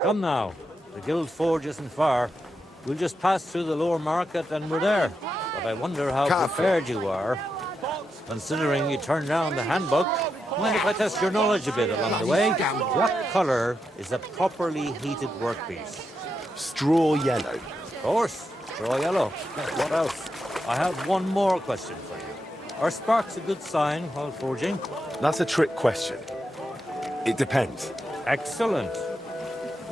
Come now, the guild forge isn't far. We'll just pass through the lower market and we're there. But I wonder how prepared you are, considering you turned down the handbook. Mind if I test your knowledge a bit along the way? What colour is a properly heated workpiece? Straw yellow. Of course, straw yellow. What else? I have one more question for you. Are sparks a good sign while forging? That's a trick question. It depends. Excellent.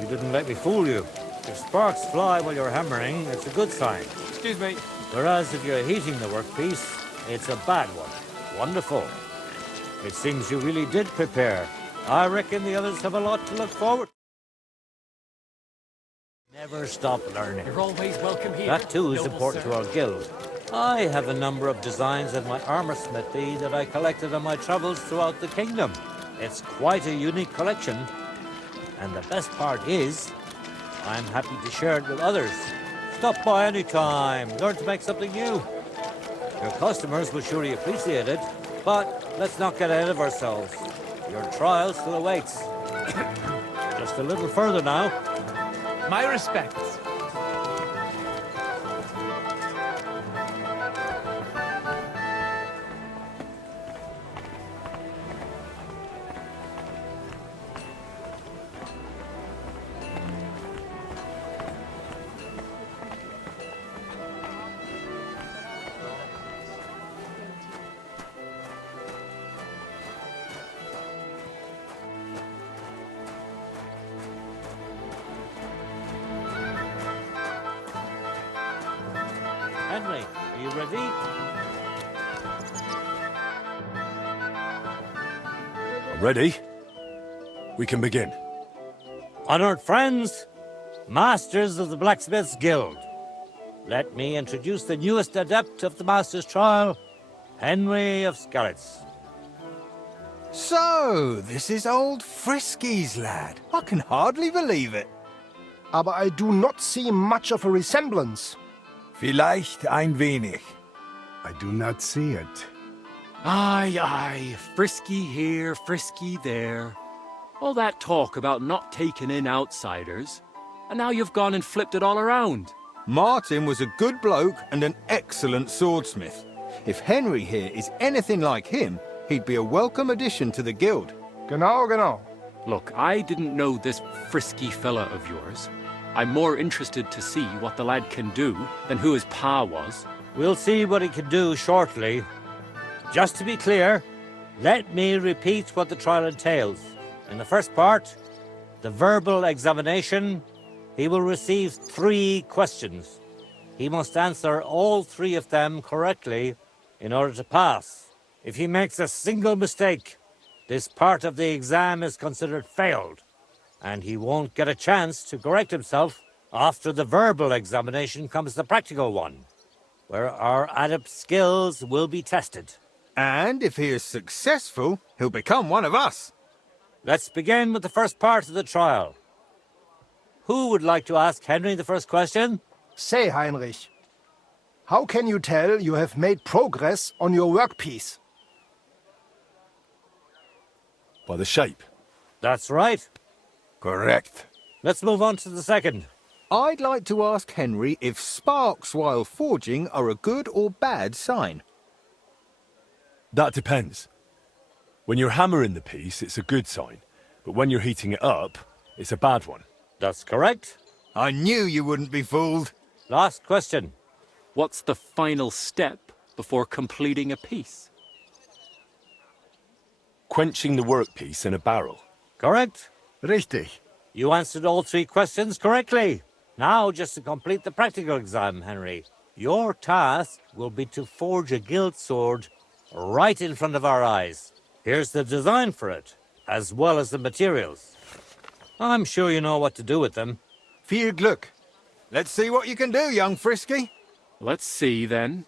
You didn't let me fool you. If sparks fly while you're hammering, it's a good sign. Excuse me. Whereas if you're heating the workpiece, it's a bad one. Wonderful. It seems you really did prepare. I reckon the others have a lot to look forward. Never stop learning. You're always welcome here. That too is important to our guild. I have a number of designs in my armor smithy that I collected on my travels throughout the kingdom. It's quite a unique collection. And the best part is, I'm happy to share it with others. Stop by any time. Learn to make something new. Your customers will surely appreciate it, but let's not get ahead of ourselves. Your trial still awaits. Just a little further now. My respects. Henry, are you ready? Ready? We can begin. Honored friends, masters of the Blacksmiths Guild, let me introduce the newest adept of the Master's Trial, Henry of Skalitz. So, this is old Frisky's lad. I can hardly believe it. Aber I do not see much of a resemblance. Vielleicht ein wenig. I do not see it. Aye, aye, frisky here, frisky there. All that talk about not taking in outsiders, and now you've gone and flipped it all around. Martin was a good bloke and an excellent swordsmith. If Henry here is anything like him, he'd be a welcome addition to the guild. Genau, genau. Look, I didn't know this frisky fella of yours. I'm more interested to see what the lad can do than who his pa was. We'll see what he can do shortly. Just to be clear, let me repeat what the trial entails. In the first part, the verbal examination, he will receive 3 questions. He must answer all 3 of them correctly in order to pass. If he makes a single mistake, this part of the exam is considered failed, and he won't get a chance to correct himself. After the verbal examination comes the practical one, where our adept skills will be tested. And if he is successful, he'll become one of us. Let's begin with the first part of the trial. Who would like to ask Henry the first question? Say, Heinrich, how can you tell you have made progress on your workpiece? By the shape. That's right. Correct. Let's move on to the second. I'd like to ask Henry if sparks while forging are a good or bad sign. That depends. When you're hammering the piece, it's a good sign. But when you're heating it up, it's a bad one. That's correct. I knew you wouldn't be fooled. Last question. What's the final step before completing a piece? Quenching the workpiece in a barrel. Correct? Richtig. You answered all 3 questions correctly. Now, just to complete the practical exam, Henry, your task will be to forge a guild sword right in front of our eyes. Here's the design for it, as well as the materials. I'm sure you know what to do with them. Viel Glück. Let's see what you can do, young Frisky. Let's see, then.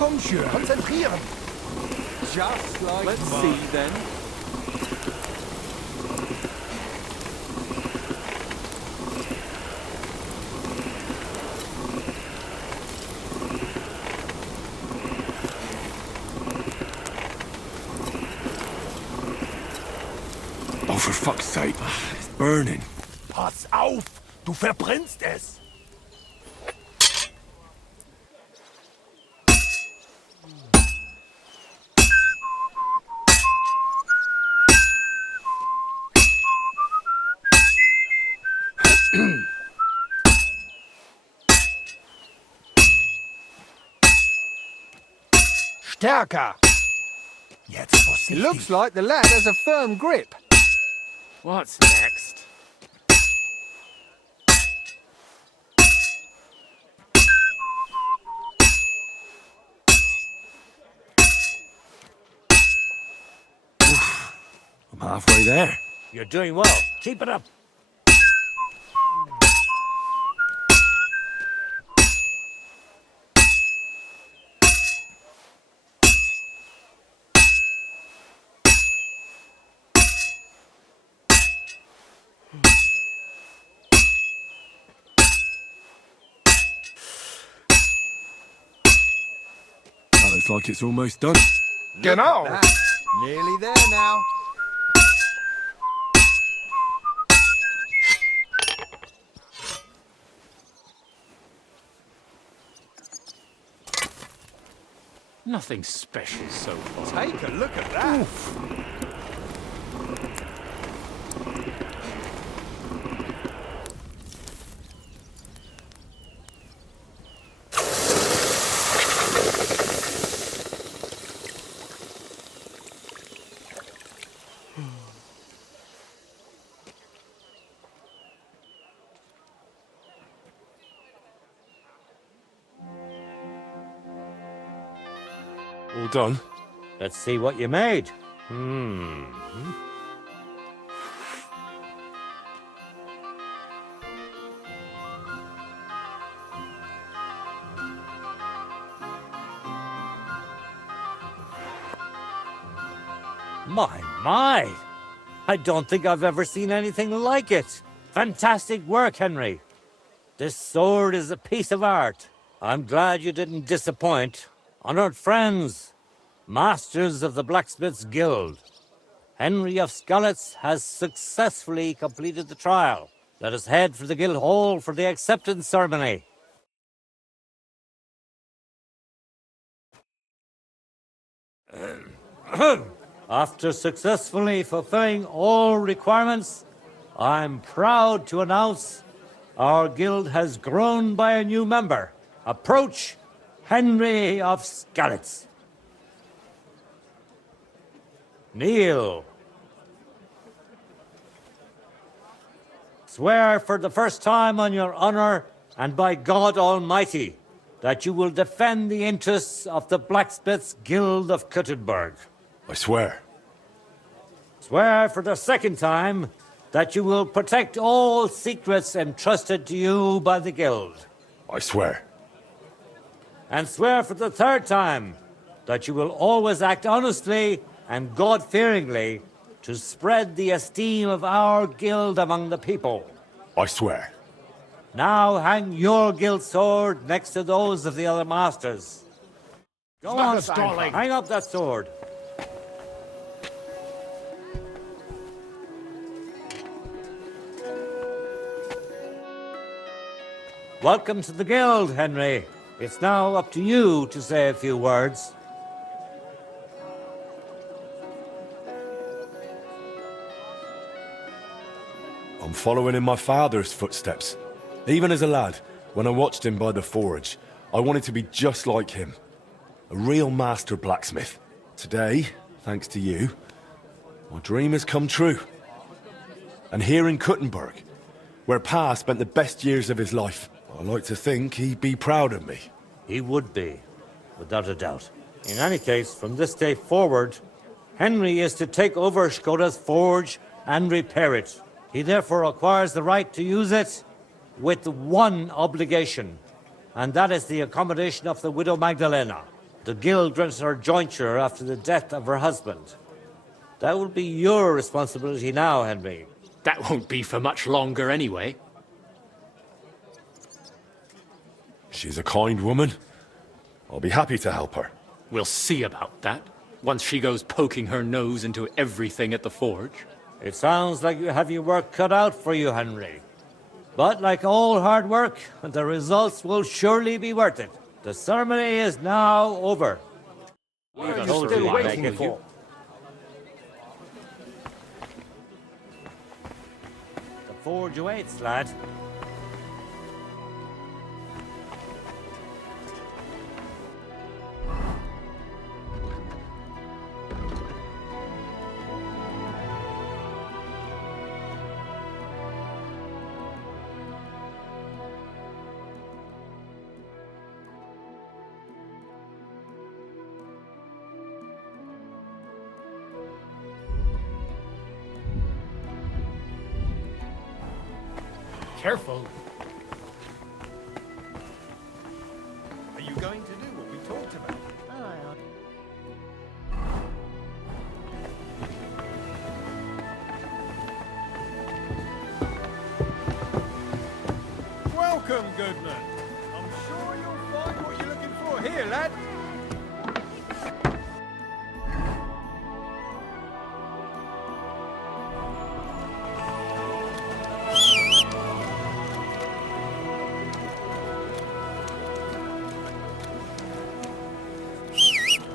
komm schön. Konzentrieren. Just like Let's mine. see then. Oh, for fuck's sake. It's burning. Pass auf! Du verbrennst es! Stärker. Jetzt vorsichtig! Looks like the lad has a firm grip. What's next? I'm halfway there. You're doing well. Keep it up. That looks like it's almost done. Genau. That. Nearly there now. Nothing special so far. Take a look at that. All done. Let's see what you made. My. I don't think I've ever seen anything like it. Fantastic work, Henry. This sword is a piece of art. I'm glad you didn't disappoint. Honored friends, masters of the Blacksmith's Guild, Henry of Skalitz has successfully completed the trial. Let us head for the guild hall for the acceptance ceremony. After successfully fulfilling all requirements, I'm proud to announce our guild has grown by a new member. Approach Henry of Skalitz. Kneel. Swear for the first time on your honor and by God Almighty that you will defend the interests of the Blacksmiths Guild of Kuttenberg. I swear. Swear for the second time that you will protect all secrets entrusted to you by the Guild. I swear. And swear for the third time that you will always act honestly and God-fearingly to spread the esteem of our guild among the people. I swear. Now hang your guild sword next to those of the other masters. Go on, stalling. hang up that sword. Welcome to the guild, Henry. It's now up to you to say a few words. I'm following in my father's footsteps. Even as a lad, when I watched him by the forge, I wanted to be just like him. A real master blacksmith. Today, thanks to you, my dream has come true. And here in Kuttenberg, where Pa spent the best years of his life, I like to think he'd be proud of me. He would be, without a doubt. In any case, from this day forward, Henry is to take over Skoda's forge and repair it. He therefore acquires the right to use it with one obligation, and that is the accommodation of the widow Magdalena. The guild granted her jointure after the death of her husband. That will be your responsibility now, Henry. That won't be for much longer anyway. She's a kind woman. I'll be happy to help her. We'll see about that, once she goes poking her nose into everything at the forge. It sounds like you have your work cut out for you, Henry. But like all hard work, the results will surely be worth it. The ceremony is now over. What are you told still you, waiting Meg, for? The forge awaits, lad. Careful. Are you going to do what we talked about? Welcome, Goodman. I'm sure you'll find what you're looking for here, lad.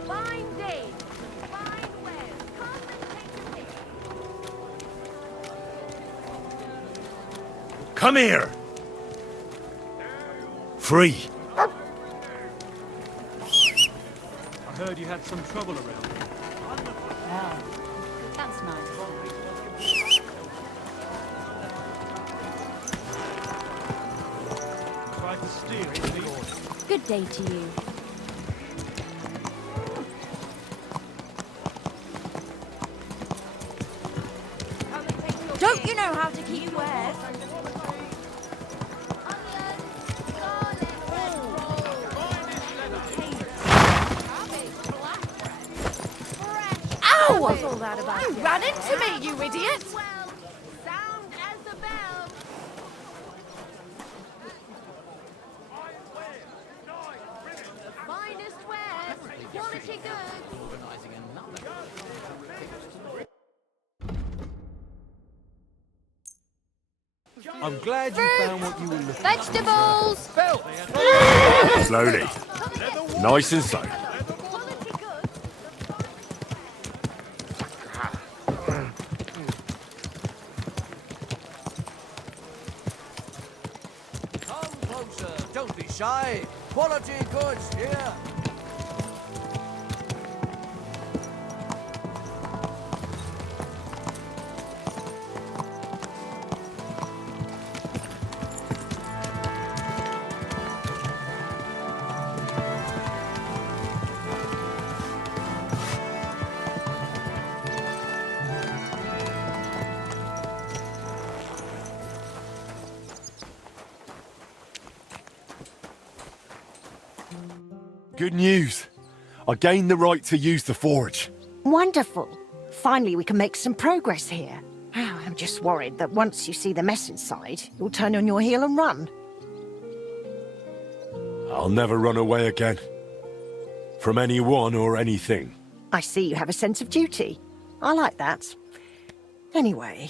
Fine day, fine wares. Come and take a pick. Come here. Free. I heard you had some trouble around. That's nice. Try to steer it, please. Good day to you. Don't you know how to keep wares? Ow! What's all that about? You ran into me, you idiot! Sound as the bell. Finest wares, quality goods. I'm glad you found what you were looking Vegetables. Slowly. Nice and slow. Quality goods. Come closer. Don't be shy. Quality goods here. Good news. I gained the right to use the forge. Wonderful. Finally, we can make some progress here. I'm just worried that once you see the mess inside, you'll turn on your heel and run. I'll never run away again. From anyone or anything. I see you have a sense of duty. I like that. Anyway,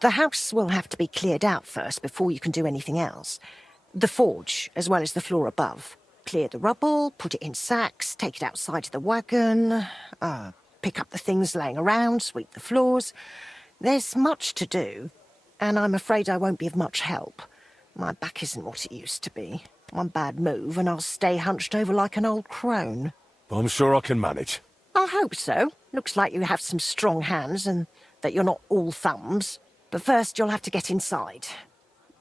the house will have to be cleared out first before you can do anything else. The forge, as well as the floor above. Clear the rubble, put it in sacks, take it outside to the wagon, pick up the things laying around, sweep the floors. There's much to do, and I'm afraid I won't be of much help. My back isn't what it used to be. One bad move and I'll stay hunched over like an old crone. I'm sure I can manage. I hope so. Looks like you have some strong hands and that you're not all thumbs. But first you'll have to get inside.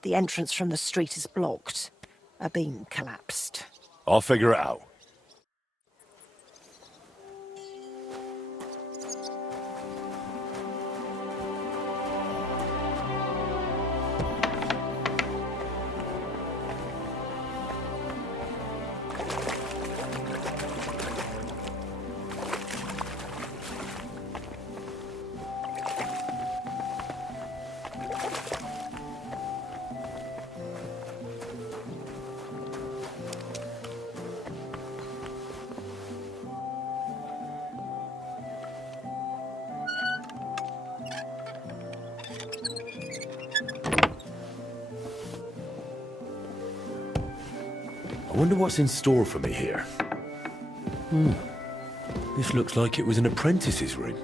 The entrance from the street is blocked. A beam collapsed. I'll figure it out. wonder what's in store for me here. This looks like it was an apprentice's room.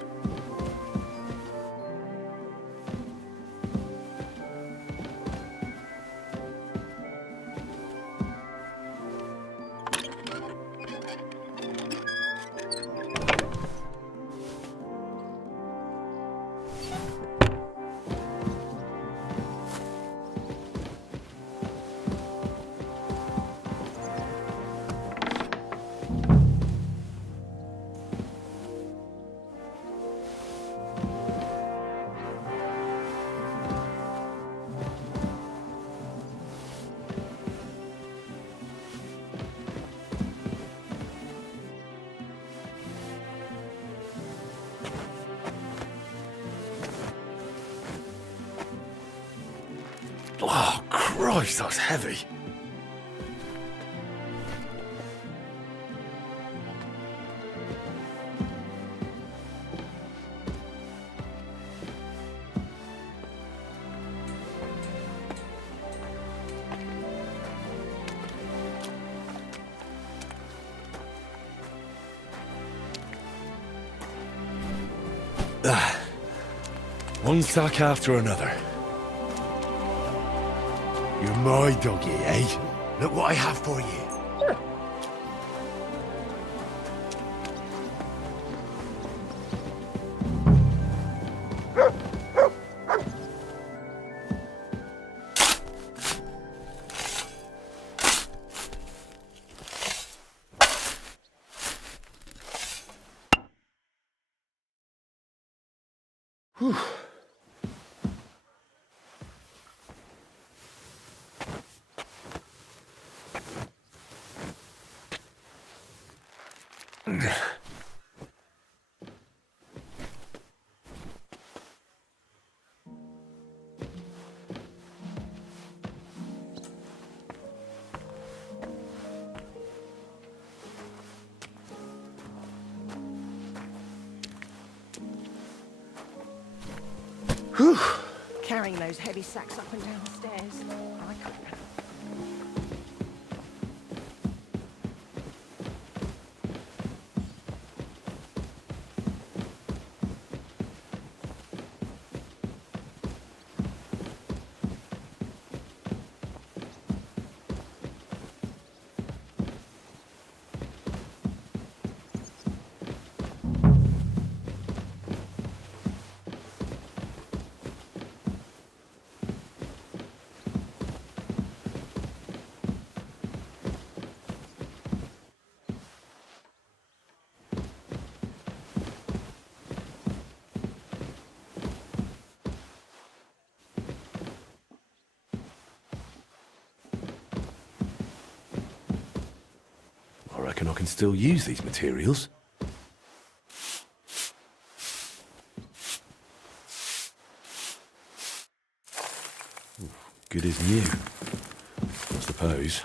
Oh, Christ, that's heavy. One sack after another. You're my doggy, eh? Look what I have for you. Carrying those heavy sacks up and down the stairs. I couldn't. I reckon I can still use these materials. Good as new, I suppose.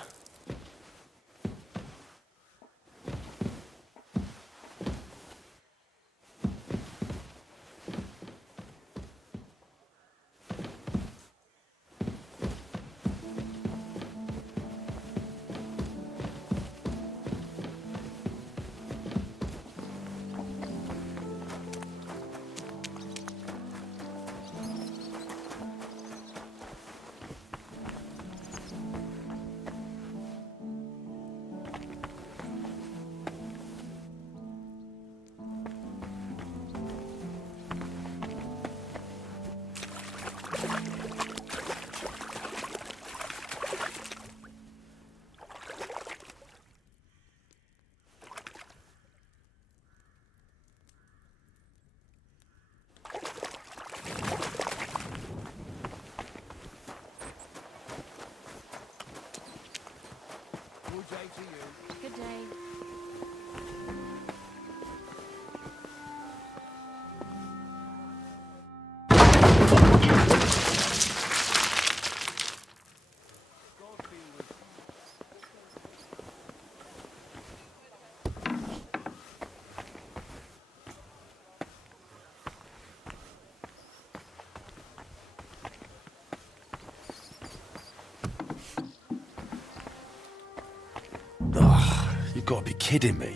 got to be kidding me.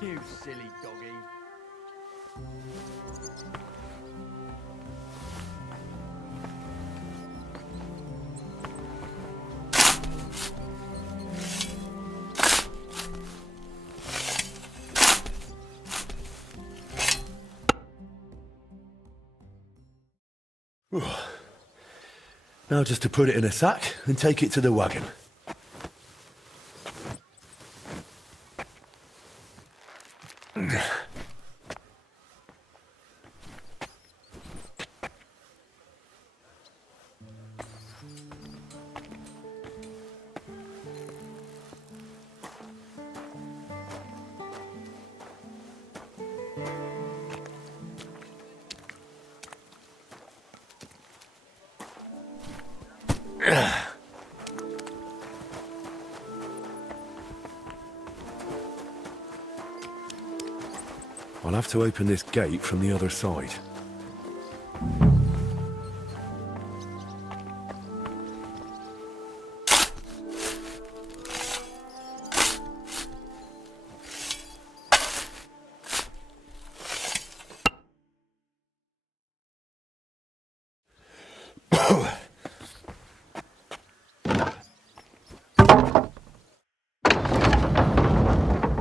You silly doggy. Now just to put it in a sack and take it to the wagon. I'll have to open this gate from the other side.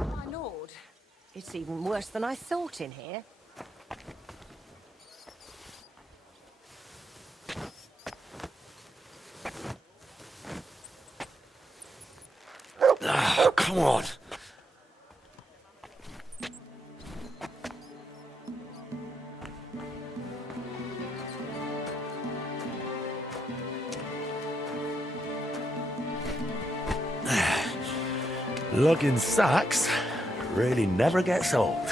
My lord, it's even worse than I thought in here. Oh, come on. Lugging sacks really never gets old.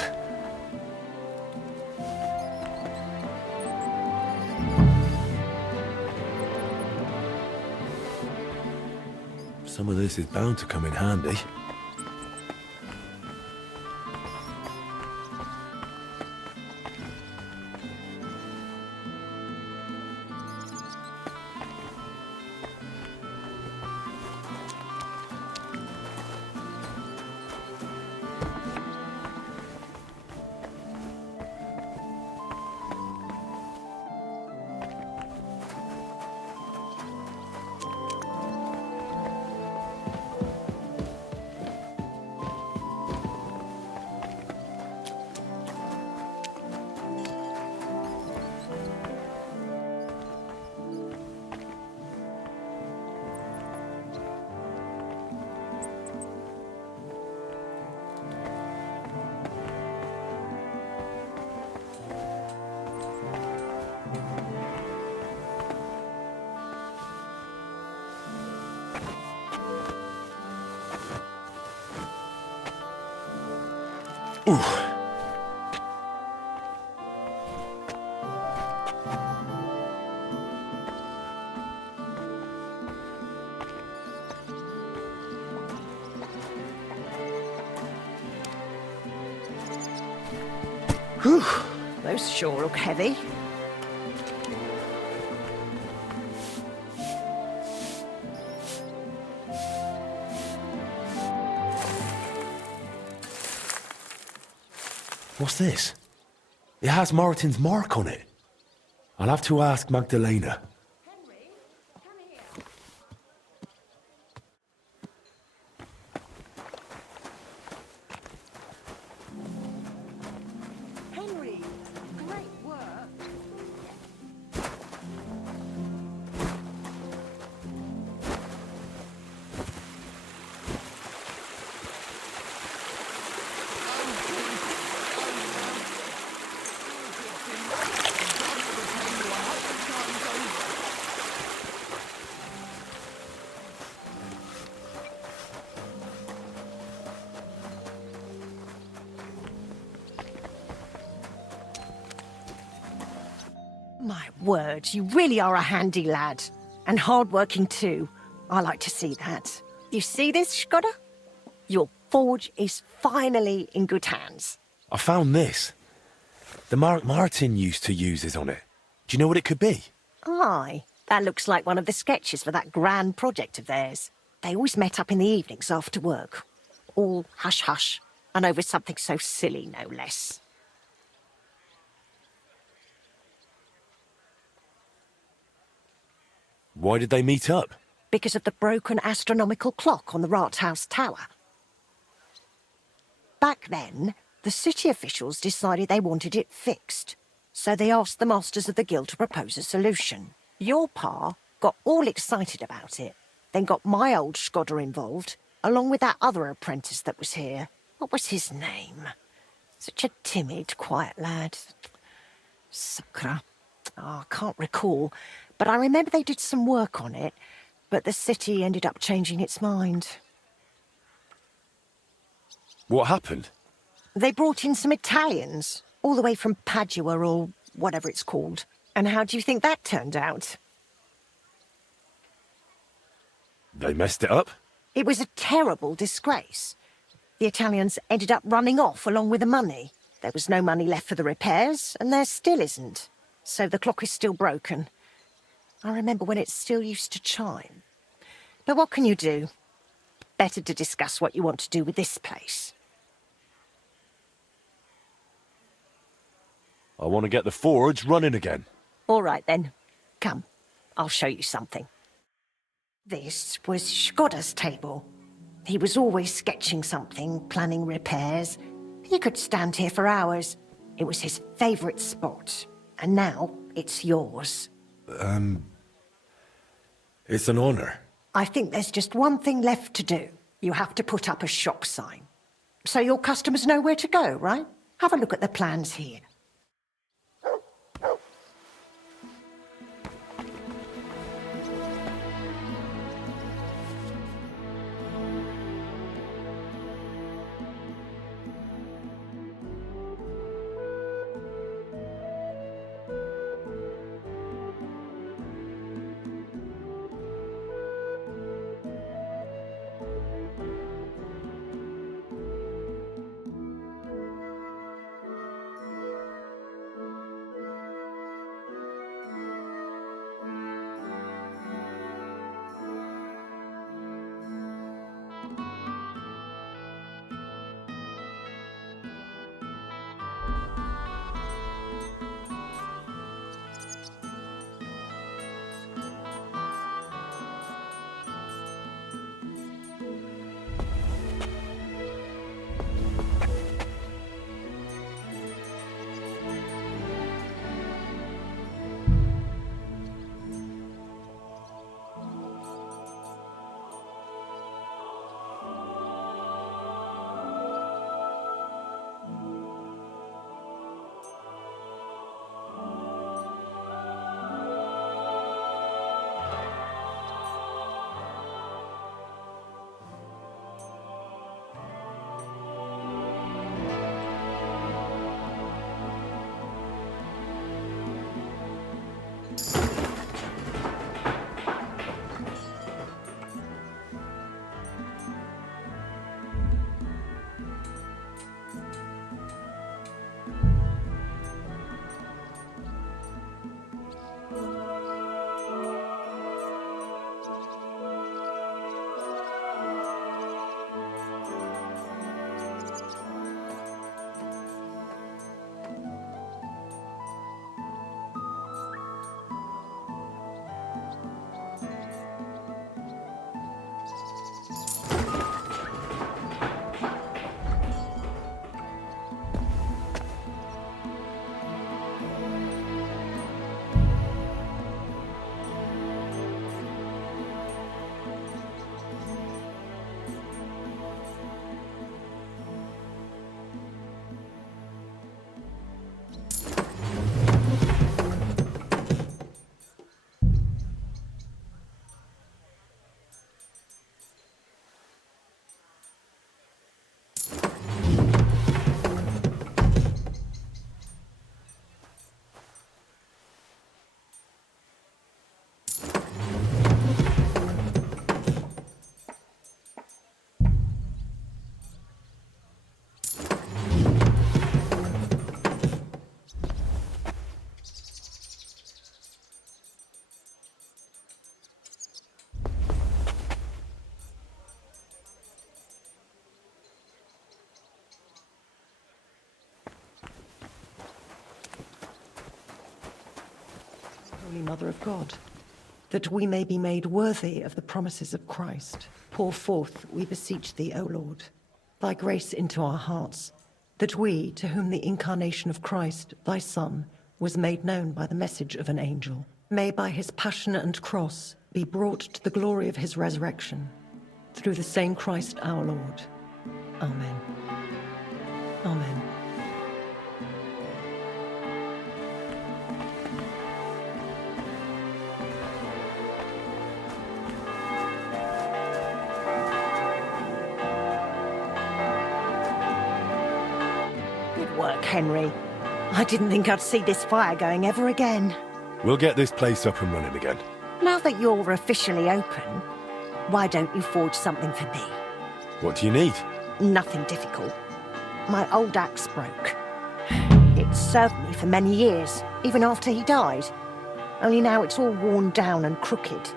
Some of this is bound to come in handy. Whew, those sure look heavy. What's this? It has Martin's mark on it. I'll have to ask Magdalena. Henry, come here. Henry, great work. My word, you really are a handy lad. And hard-working too. I like to see that. You see this, Skoda? Your forge is finally in good hands. I found this. The mark Martin used to use is on it. Do you know what it could be? Aye, that looks like one of the sketches for that grand project of theirs. They always met up in the evenings after work. All hush-hush, and over something so silly, no less. Why did they meet up? Because of the broken astronomical clock on the Rathaus Tower. Back then, the city officials decided they wanted it fixed, so they asked the masters of the guild to propose a solution. Your pa got all excited about it, then got my old Skodder involved, along with that other apprentice that was here. What was his name? Such a timid, quiet lad. Sakra. Oh, I can't recall, but I remember they did some work on it, but the city ended up changing its mind. What happened? They brought in some Italians, all the way from Padua or whatever it's called. And how do you think that turned out? They messed it up? It was a terrible disgrace. The Italians ended up running off along with the money. There was no money left for the repairs, and there still isn't. So the clock is still broken. I remember when it still used to chime. But what can you do? Better to discuss what you want to do with this place. I want to get the forge running again. All right, then. Come, I'll show you something. This was Skodder's table. He was always sketching something, planning repairs. He could stand here for hours. It was his favourite spot. And now it's yours. It's an honor. I think there's just one thing left to do. You have to put up a shop sign. So your customers know where to go, right? Have a look at the plans here. Holy Mother of God, that we may be made worthy of the promises of Christ, pour forth, we beseech thee, O Lord, thy grace into our hearts, that we, to whom the incarnation of Christ, thy Son, was made known by the message of an angel, may by his passion and cross be brought to the glory of his resurrection, through the same Christ our Lord. Amen. Amen. Good work, Henry. I didn't think I'd see this fire going ever again. We'll get this place up and running again. Now that you're officially open, why don't you forge something for me? What do you need? Nothing difficult. My old axe broke. It served me for many years, even after he died. Only now it's all worn down and crooked,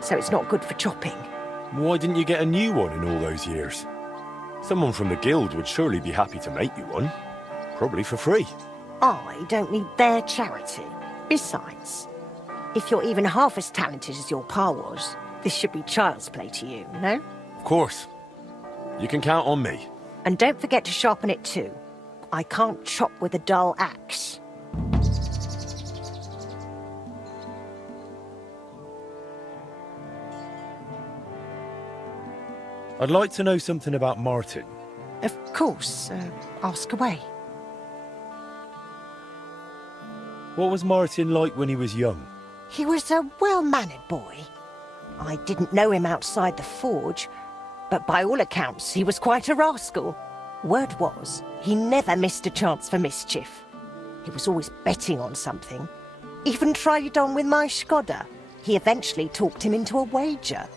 so it's not good for chopping. Why didn't you get a new one in all those years? Someone from the guild would surely be happy to make you one. Probably for free. I don't need their charity. Besides, if you're even half as talented as your pa was, this should be child's play to you, no? Of course. You can count on me. And don't forget to sharpen it too. I can't chop with a dull axe. I'd like to know something about Martin. Of course, ask away. What was Martin like when he was young? He was a well-mannered boy. I didn't know him outside the forge, but by all accounts he was quite a rascal. Word was, he never missed a chance for mischief. He was always betting on something. Even tried it on with my Skoda. He eventually talked him into a wager.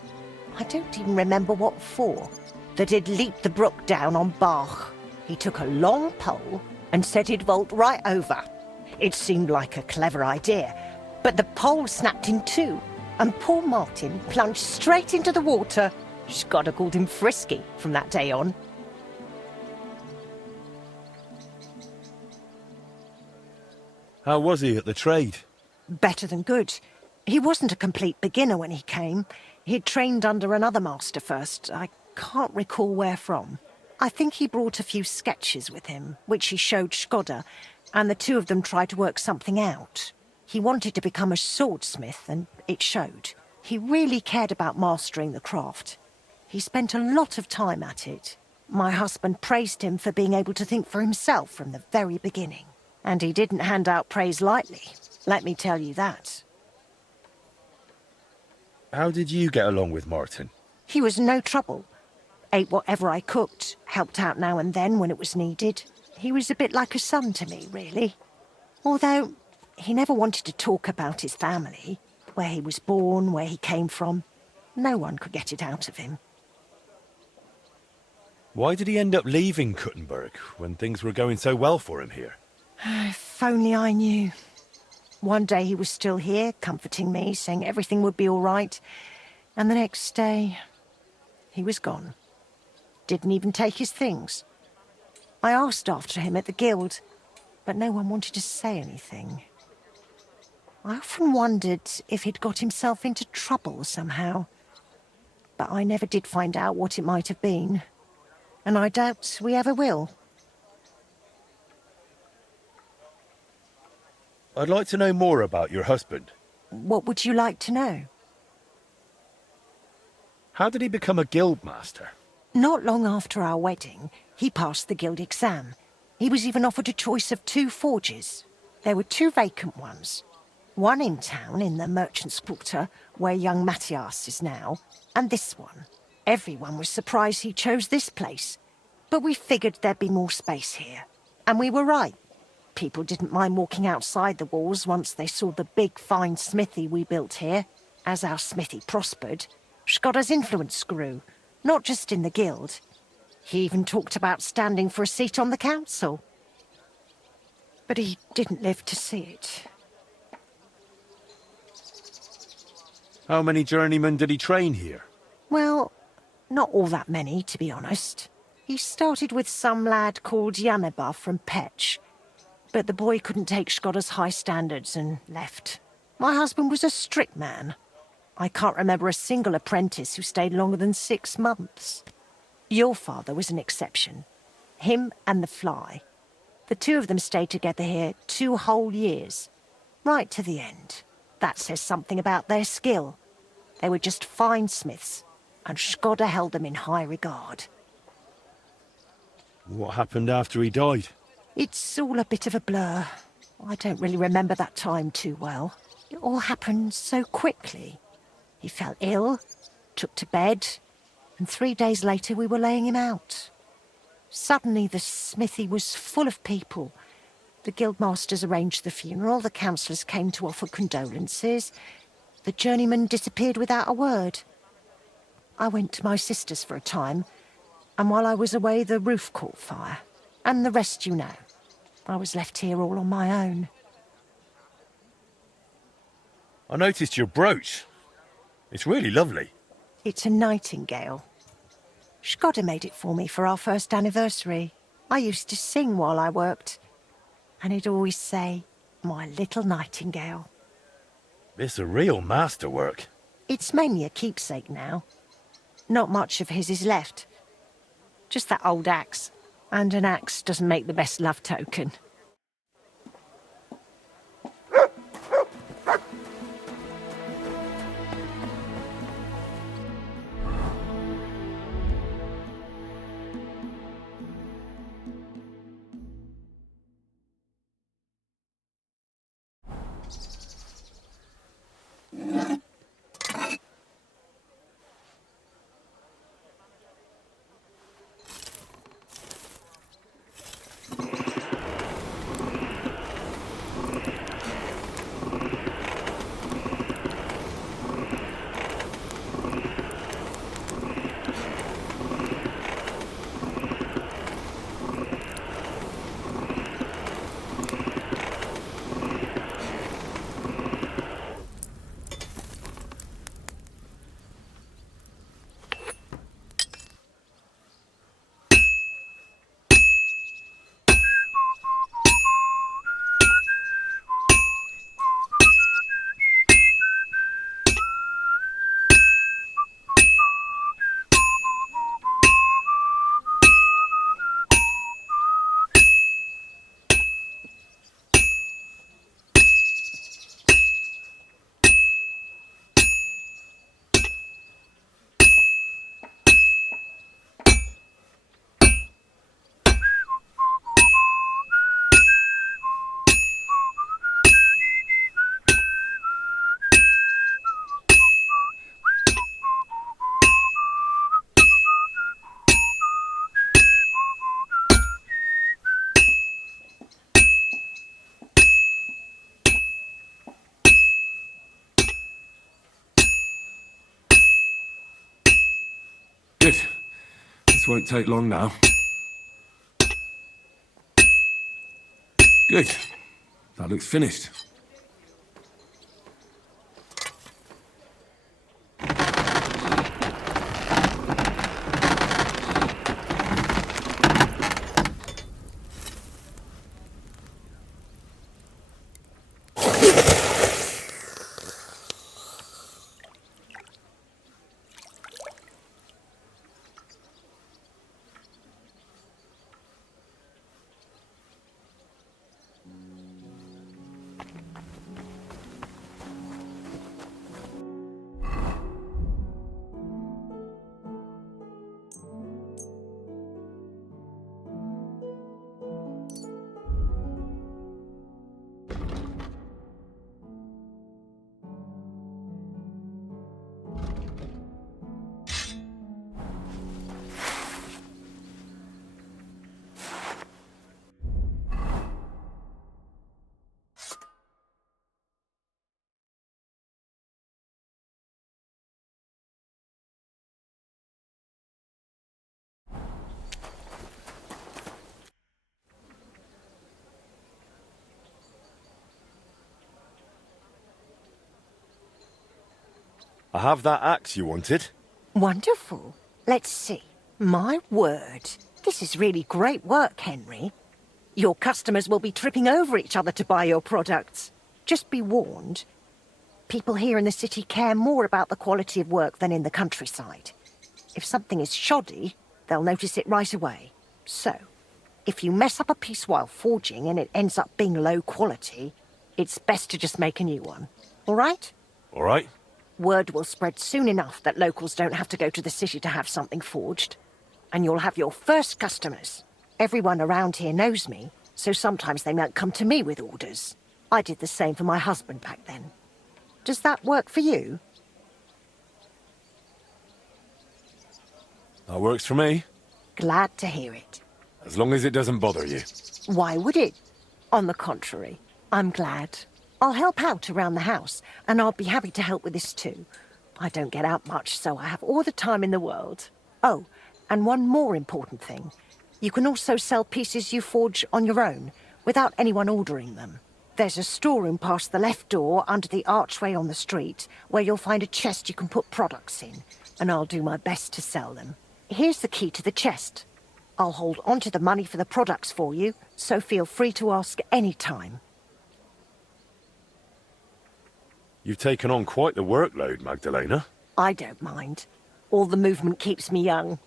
I don't even remember what for. That he'd leap the brook down on Bach. He took a long pole and said he'd vault right over. It seemed like a clever idea, but the pole snapped in two, and poor Martin plunged straight into the water. Skoda called him Frisky from that day on. How was he at the trade? Better than good. He wasn't a complete beginner when he came. He'd trained under another master first. I can't recall where from. I think he brought a few sketches with him, which he showed Skoda, and the two of them tried to work something out. He wanted to become a swordsmith, and it showed. He really cared about mastering the craft. He spent a lot of time at it. My husband praised him for being able to think for himself from the very beginning. And he didn't hand out praise lightly, let me tell you that. How did you get along with Martin? He was no trouble. Ate whatever I cooked, helped out now and then when it was needed. He was a bit like a son to me, really. Although he never wanted to talk about his family, where he was born, where he came from. No one could get it out of him. Why did he end up leaving Kuttenberg when things were going so well for him here? If only I knew. One day he was still here, comforting me, saying everything would be all right. And the next day, he was gone. Didn't even take his things. I asked after him at the guild, but no one wanted to say anything. I often wondered if he'd got himself into trouble somehow. But I never did find out what it might have been. And I doubt we ever will. I'd like to know more about your husband. What would you like to know? How did he become a guild master? Not long after our wedding, he passed the guild exam. He was even offered a choice of 2 forges. There were 2 vacant ones. One in town, in the Merchant's Quarter, where young Matthias is now, and this one. Everyone was surprised he chose this place. But we figured there'd be more space here. And we were right. People didn't mind walking outside the walls once they saw the big, fine smithy we built here. As our smithy prospered, Skoda's influence grew, not just in the guild. He even talked about standing for a seat on the council. But he didn't live to see it. How many journeymen did he train here? Well, not all that many, to be honest. He started with some lad called Janeba from Petch, but the boy couldn't take Skoda's high standards and left. My husband was a strict man. I can't remember a single apprentice who stayed longer than 6 months. Your father was an exception. Him and the fly. The two of them stayed together here 2 whole years. Right to the end. That says something about their skill. They were just fine smiths, and Shkodda held them in high regard. What happened after he died? It's all a bit of a blur. I don't really remember that time too well. It all happened so quickly. He fell ill, took to bed, and 3 days later we were laying him out. Suddenly the smithy was full of people. The guildmasters arranged the funeral, the councillors came to offer condolences. The journeyman disappeared without a word. I went to my sister's for a time, and while I was away the roof caught fire. And the rest you know. I was left here all on my own. I noticed your brooch. It's really lovely. It's a nightingale. Shkodda made it for me for our first anniversary. I used to sing while I worked. And he'd always say, "My little nightingale." It's a real masterwork. It's mainly a keepsake now. Not much of his is left. Just that old axe. And an axe doesn't make the best love token. Good. This won't take long now. Good. That looks finished. I have that axe you wanted. Wonderful. Let's see. My word. This is really great work, Henry. Your customers will be tripping over each other to buy your products. Just be warned, People here in the city care more about the quality of work than in the countryside. If something is shoddy, they'll notice it right away. So, if you mess up a piece while forging and it ends up being low quality, it's best to just make a new one. All right? All right? Word will spread soon enough that locals don't have to go to the city to have something forged. And you'll have your first customers. Everyone around here knows me, so sometimes they might come to me with orders. I did the same for my husband back then. Does that work for you? That works for me. Glad to hear it. As long as it doesn't bother you. Why would it? On the contrary, I'm glad. I'll help out around the house, and I'll be happy to help with this too. I don't get out much, so I have all the time in the world. Oh, and one more important thing. You can also sell pieces you forge on your own, without anyone ordering them. There's a storeroom past the left door under the archway on the street, where you'll find a chest you can put products in, and I'll do my best to sell them. Here's the key to the chest. I'll hold on to the money for the products for you, so feel free to ask any time. You've taken on quite the workload, Magdalena. I don't mind. All the movement keeps me young.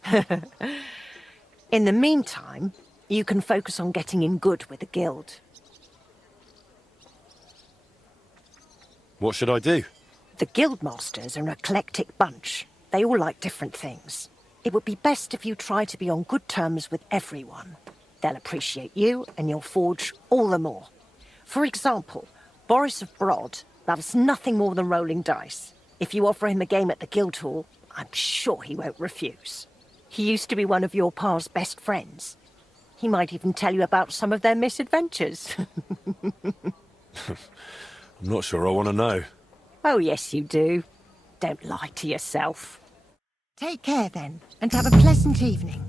In the meantime, you can focus on getting in good with the guild. What should I do? The guildmasters are an eclectic bunch. They all like different things. It would be best if you try to be on good terms with everyone. They'll appreciate you, and you'll forge all the more. For example, Boris of Brod loves nothing more than rolling dice. If you offer him a game at the Guildhall, I'm sure he won't refuse. He used to be one of your pa's best friends. He might even tell you about some of their misadventures. I'm not sure I want to know. Oh, yes, you do. Don't lie to yourself. Take care, then, and have a pleasant evening.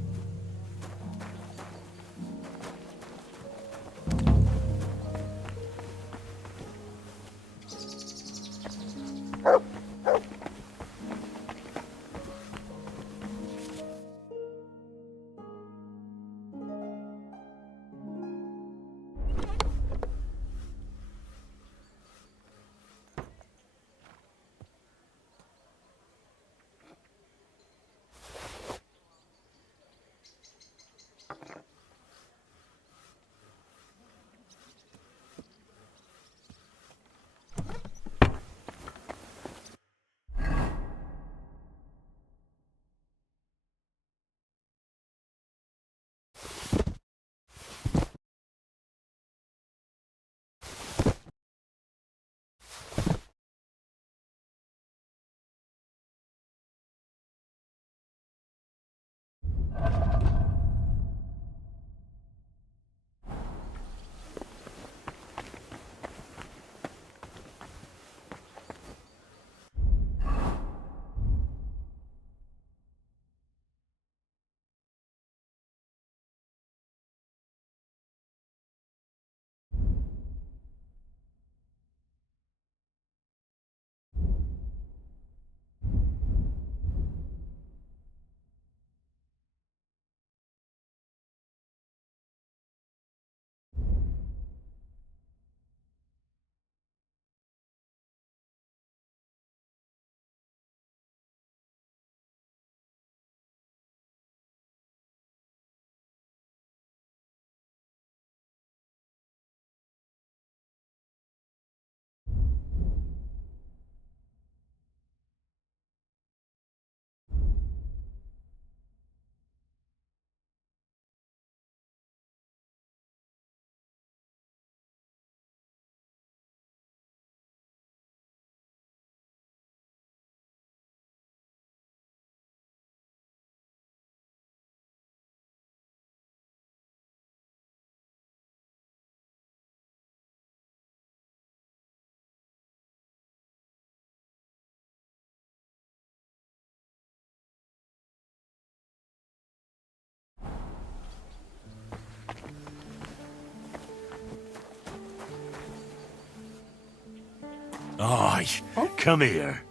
Aye, come here.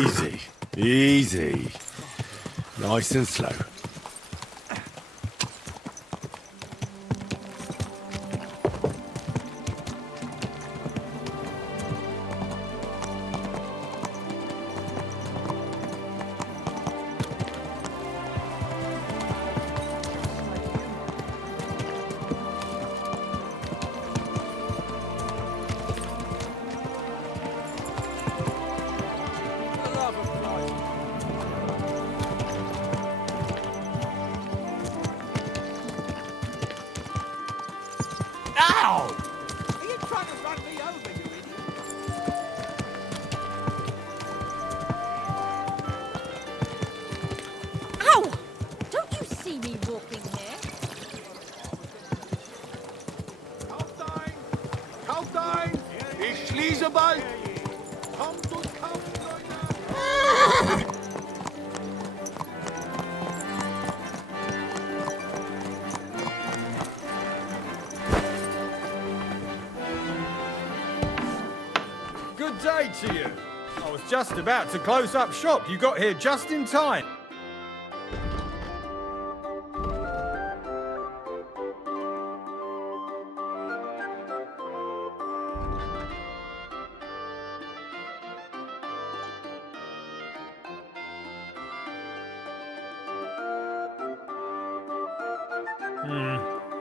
Easy. Easy. Nice and slow. Ow! Are you trying to run me over, you idiot? Ow! Don't you see me walking here? Kaptein! Kaptein! Ich schließe bald! Kommt und kauft, Leute! Good day to you. I was just about to close up shop. You got here just in time.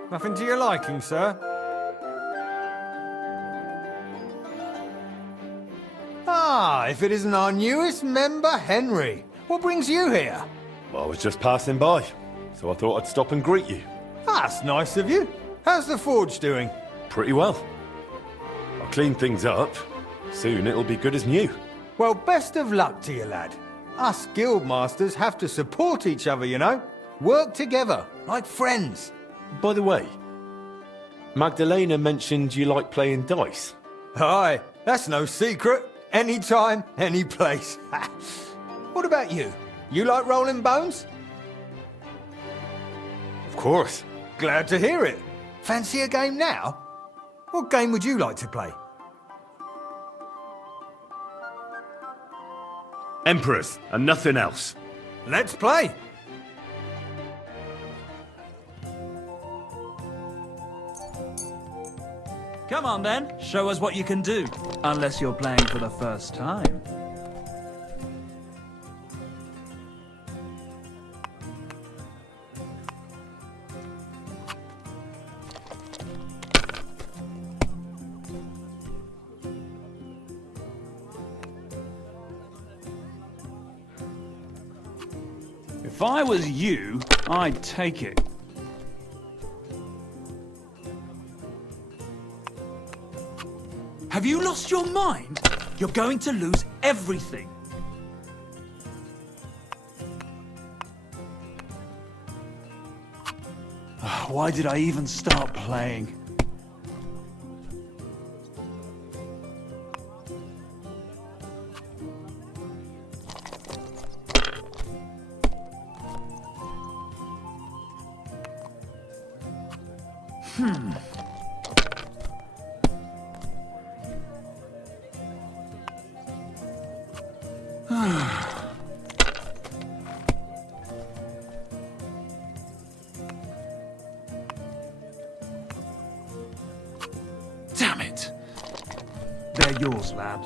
Nothing to your liking, sir? Ah, if it isn't our newest member, Henry. What brings you here? Well, I was just passing by, so I thought I'd stop and greet you. That's nice of you. How's the forge doing? Pretty well. I cleaned things up. Soon it'll be good as new. Well, best of luck to you, lad. Us guildmasters have to support each other, you know? Work together, like friends. By the way, Magdalena mentioned you like playing dice. Aye, that's no secret. Anytime, any place. What about you? You like rolling bones? Of course. Glad to hear it. Fancy a game now? What game would you like to play? Emperors, and nothing else. Let's play. Come on then, show us what you can do. Unless you're playing for the first time. If I was you, I'd take it. Have you lost your mind? You're going to lose everything. Why did I even start playing? Damn it! They're yours, lad.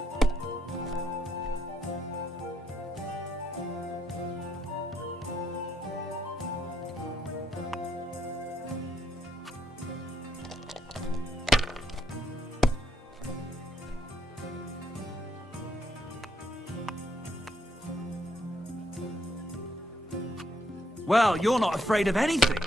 Well, you're not afraid of anything.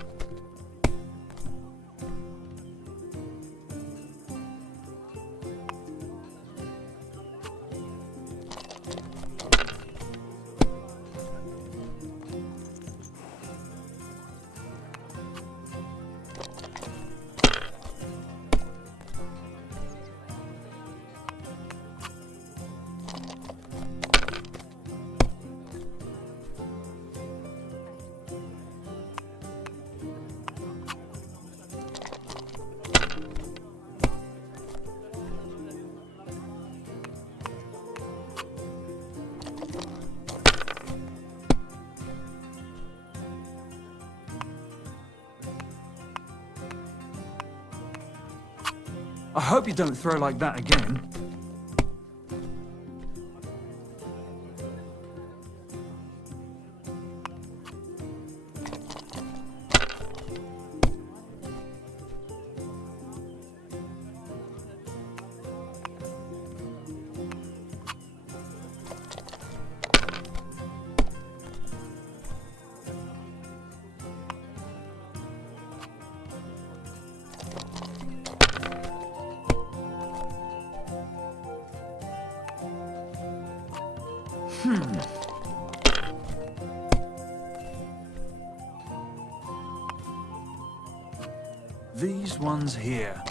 I hope you don't throw like that again. These ones here.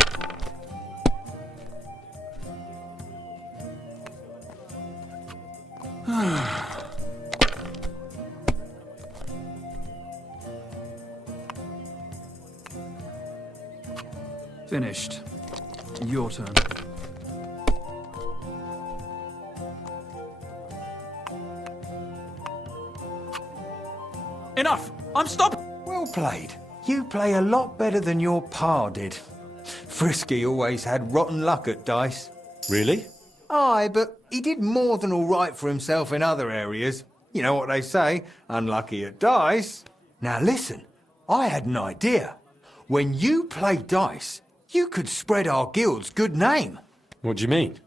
Finished. Your turn. Enough! I'm stopping! Well played. You play a lot better than your pa did. Frisky always had rotten luck at dice. Really? Aye, but he did more than all right for himself in other areas. You know what they say, unlucky at dice. Now listen, I had an idea. When you play dice, you could spread our guild's good name. What do you mean?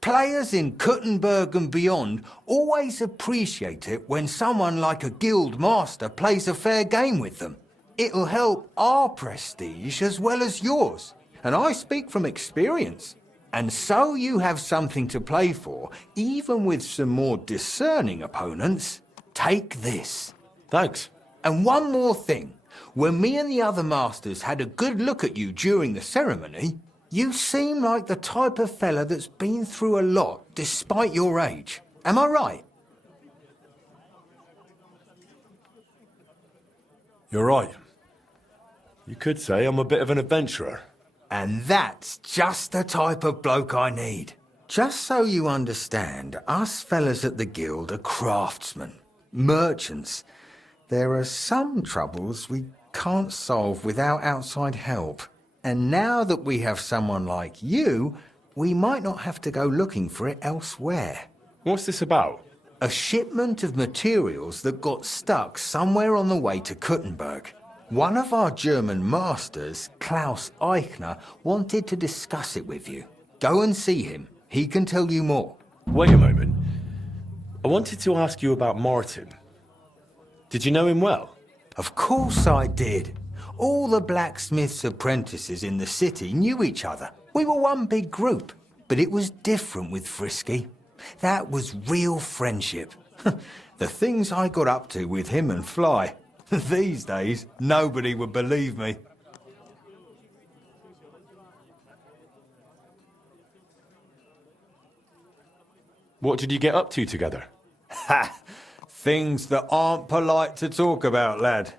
Players in Kuttenberg and beyond always appreciate it when someone like a guild master plays a fair game with them. It'll help our prestige as well as yours. And I speak from experience. And so you have something to play for, even with some more discerning opponents. Take this. Thanks. And one more thing. When me and the other masters had a good look at you during the ceremony, you seem like the type of fella that's been through a lot despite your age. Am I right? You're right. You could say I'm a bit of an adventurer. And that's just the type of bloke I need. Just so you understand, us fellas at the guild are craftsmen, merchants. There are some troubles we can't solve without outside help. And now that we have someone like you, we might not have to go looking for it elsewhere. What's this about? A shipment of materials that got stuck somewhere on the way to Kuttenberg. One of our German masters, Klaus Eichner, wanted to discuss it with you. Go and see him. He can tell you more. Wait a moment. I wanted to ask you about Martin. Did you know him well? Of course I did. All the blacksmith's apprentices in the city knew each other. We were one big group. But it was different with Frisky. That was real friendship. The things I got up to with him and Fly. These days, nobody would believe me. What did you get up to together? Ha! Things that aren't polite to talk about, lad.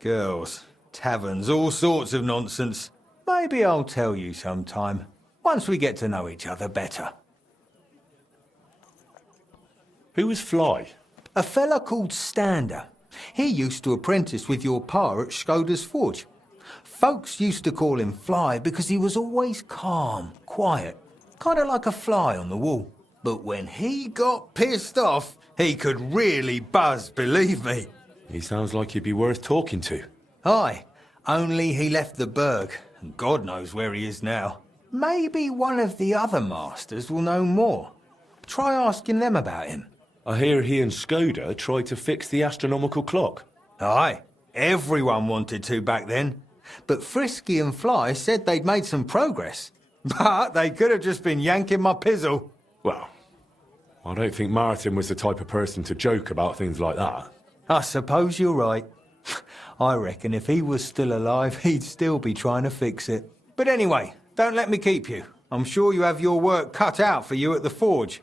Girls, taverns, all sorts of nonsense. Maybe I'll tell you sometime, once we get to know each other better. Who was Fly? A fella called Stander. He used to apprentice with your pa at Skoda's Forge. Folks used to call him Fly because he was always calm, quiet, kind of like a fly on the wall. But when he got pissed off, he could really buzz, believe me. He sounds like he'd be worth talking to. Aye, only he left the burg, and God knows where he is now. Maybe one of the other masters will know more. Try asking them about him. I hear he and Skoda tried to fix the astronomical clock. Aye, everyone wanted to back then. But Frisky and Fly said they'd made some progress. But they could have just been yanking my pizzle. Well, I don't think Martin was the type of person to joke about things like that. I suppose you're right. I reckon if he was still alive, he'd still be trying to fix it. But anyway, don't let me keep you. I'm sure you have your work cut out for you at the forge.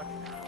What now?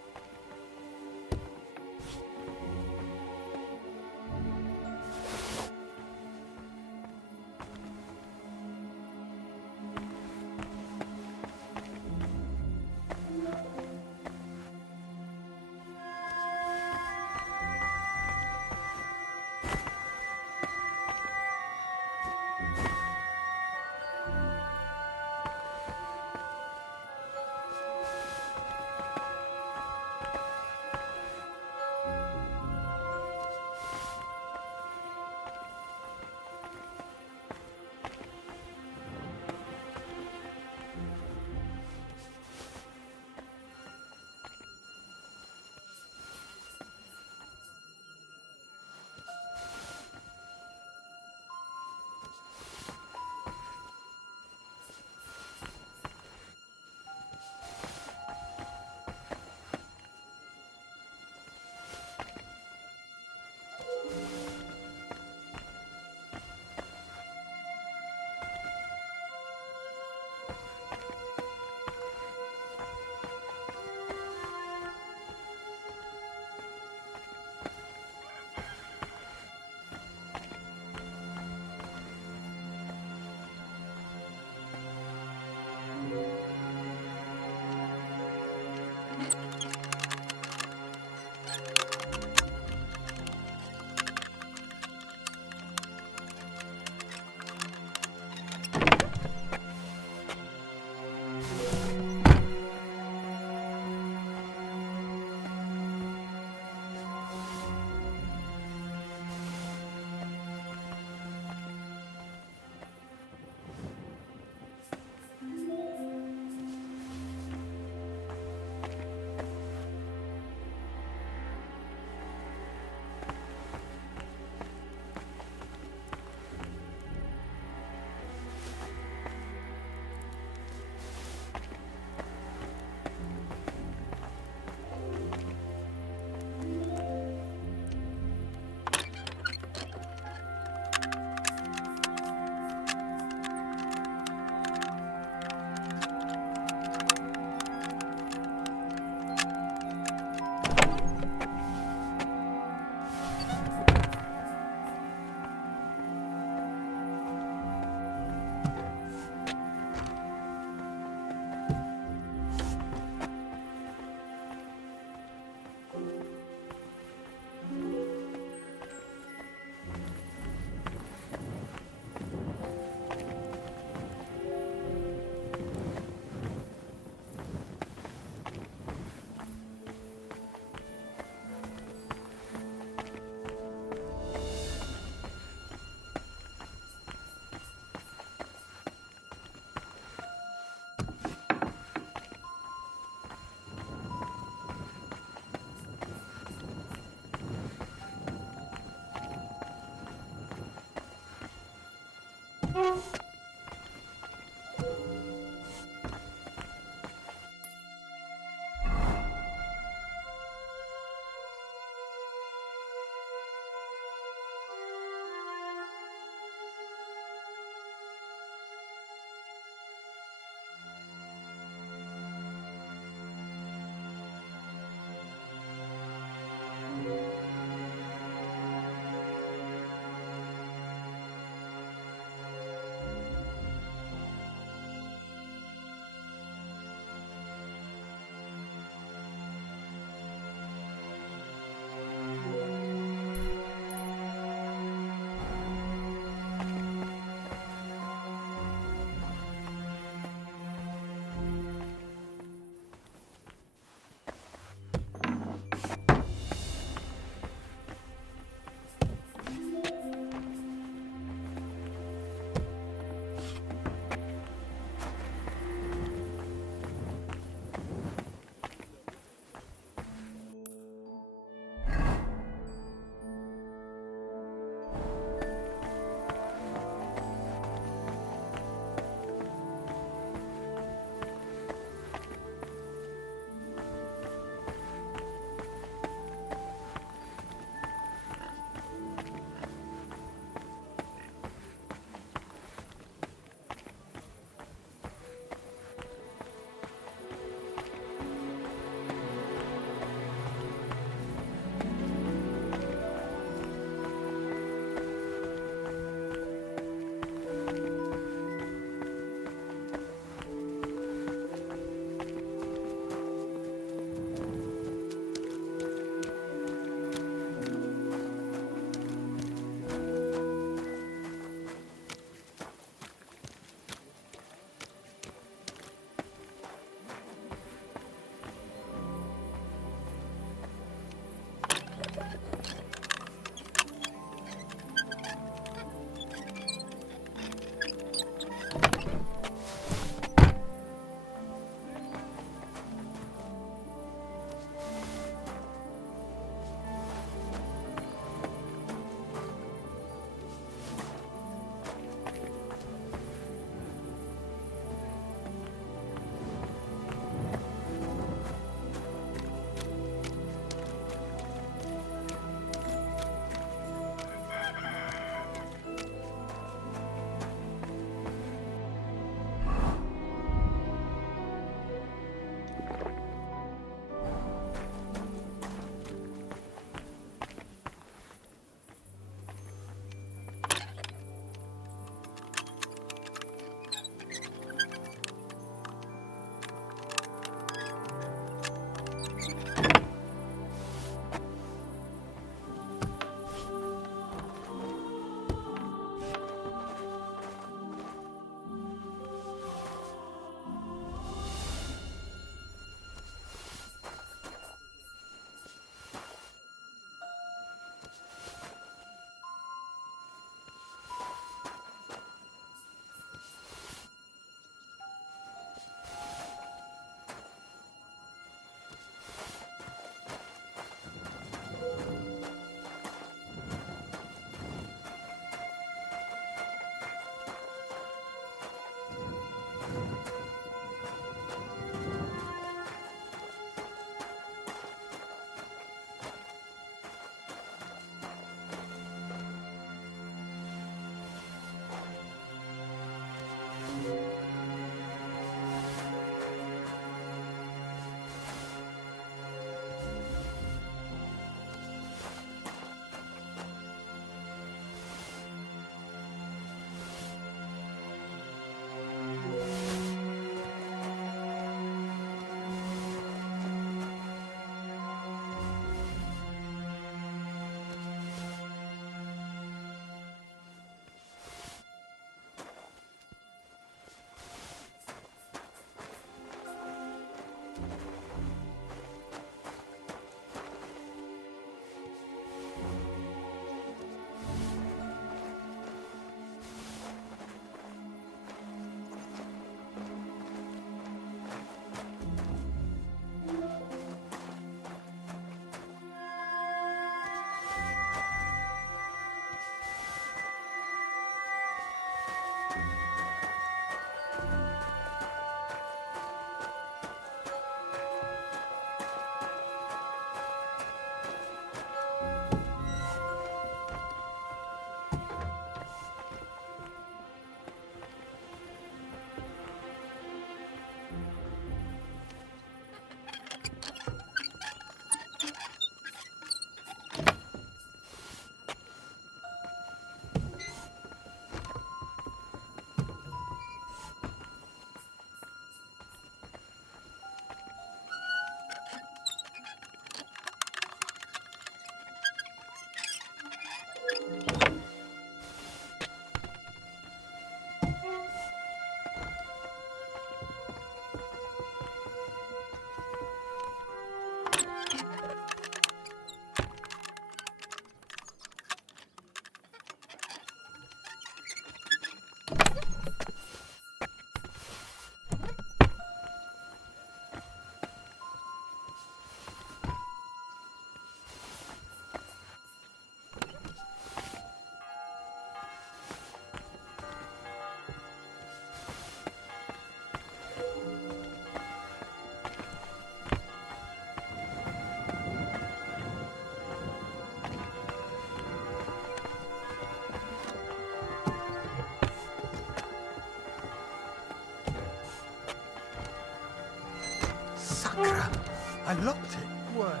I locked it. Word.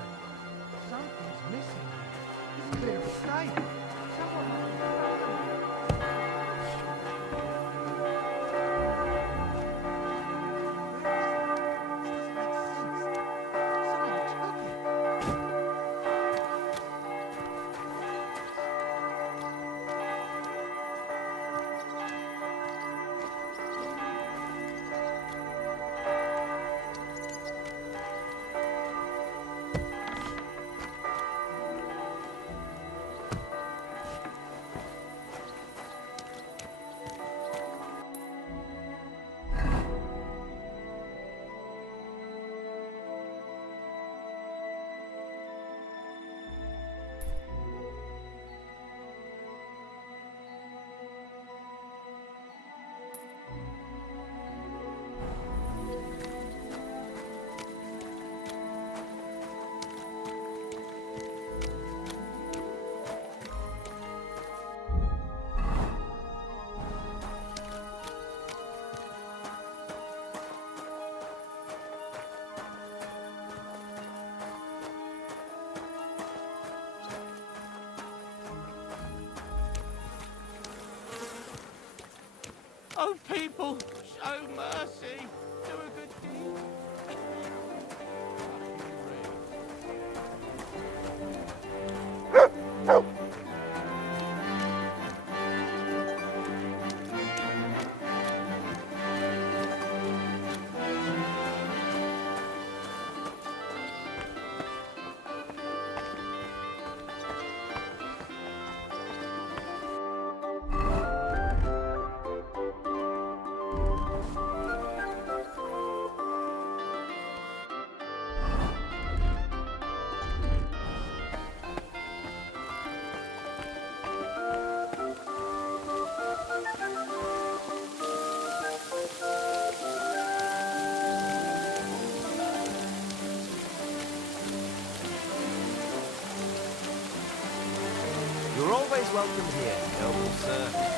Something's missing. It's clear as day. Someone must have Oh, people, show mercy. Do a good deed. You're always welcome here, noble sir.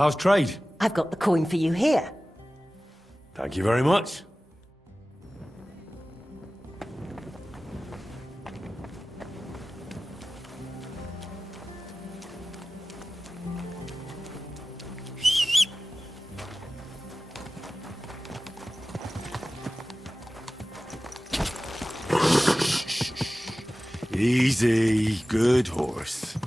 How's trade? I've got the coin for you here. Thank you very much. Easy, good horse.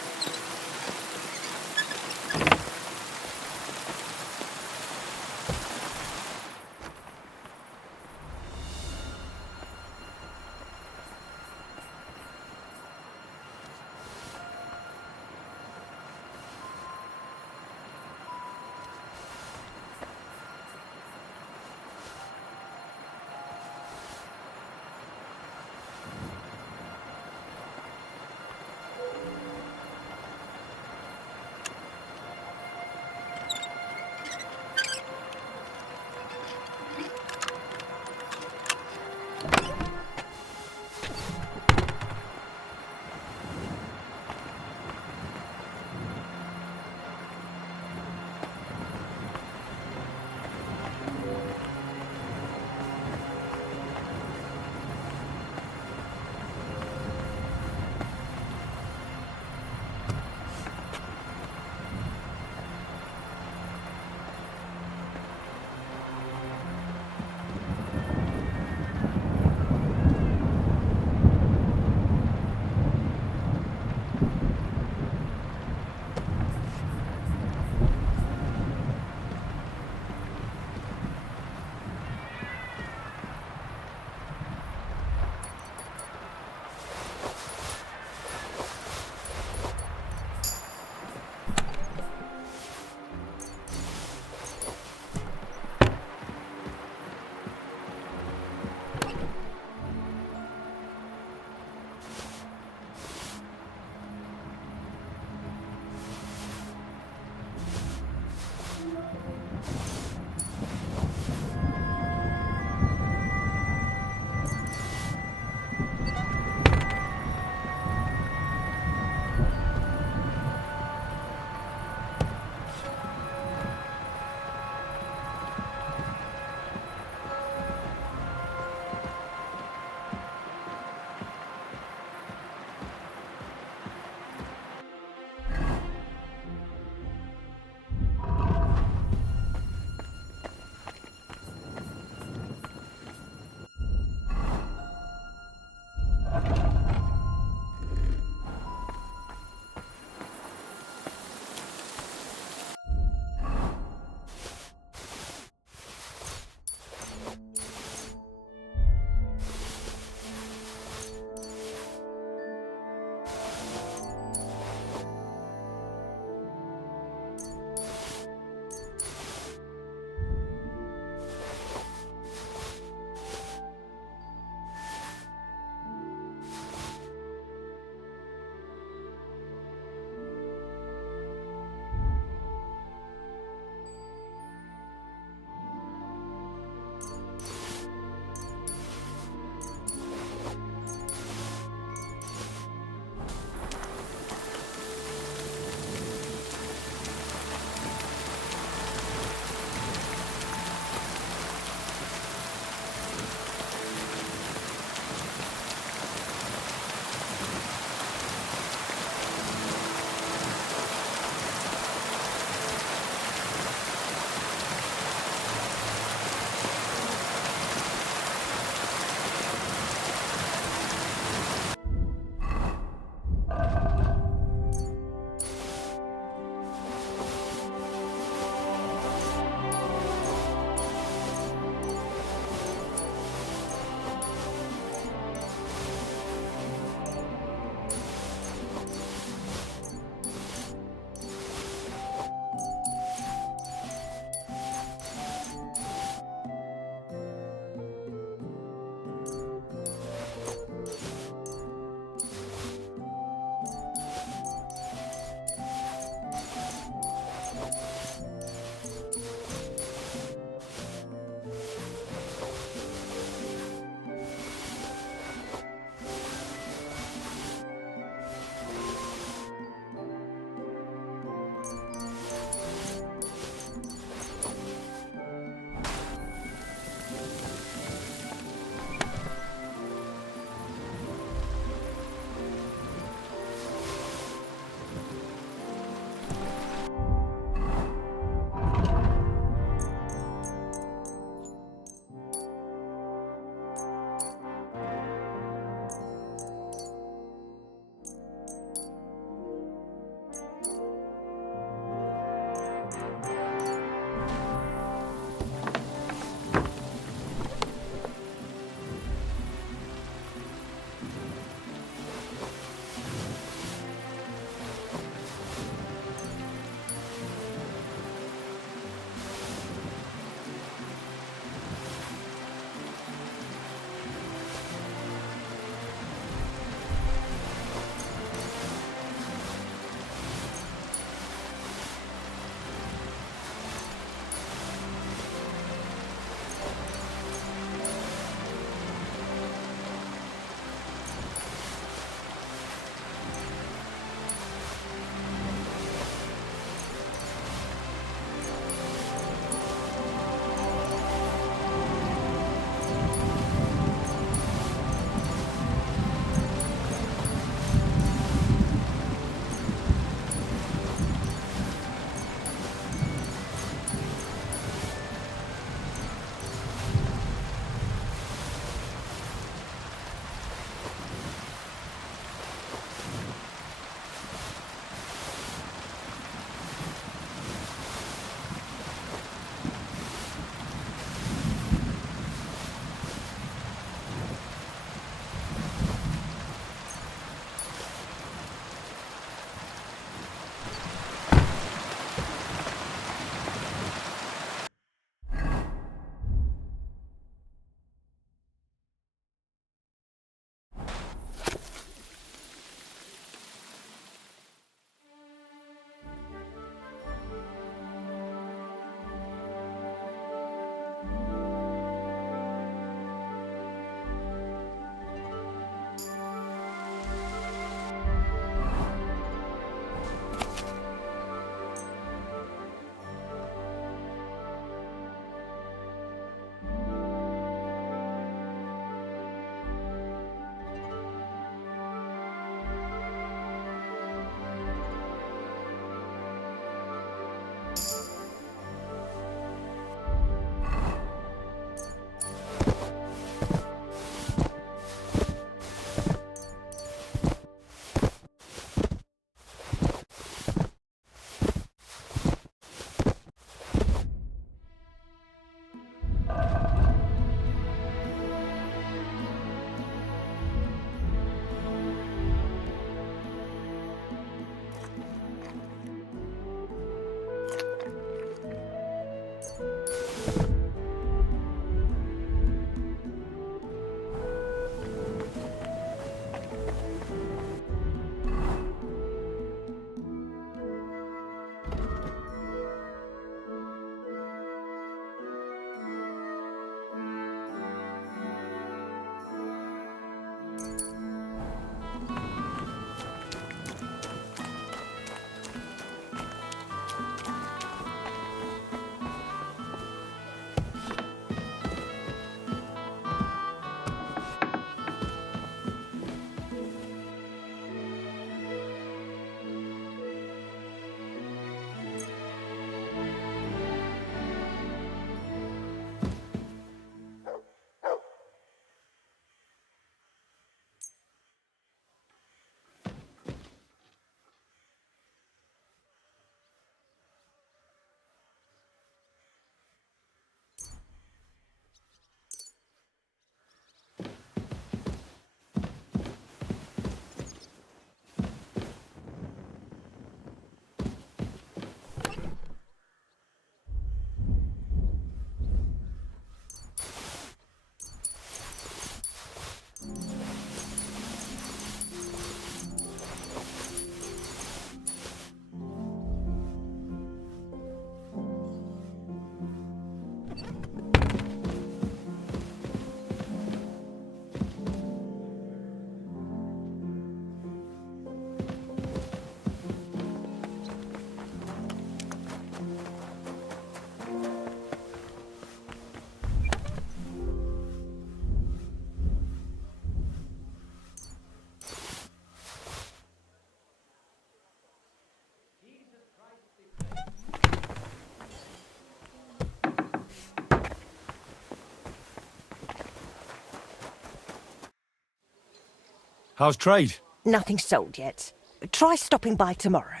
How's trade? Nothing sold yet. Try stopping by tomorrow.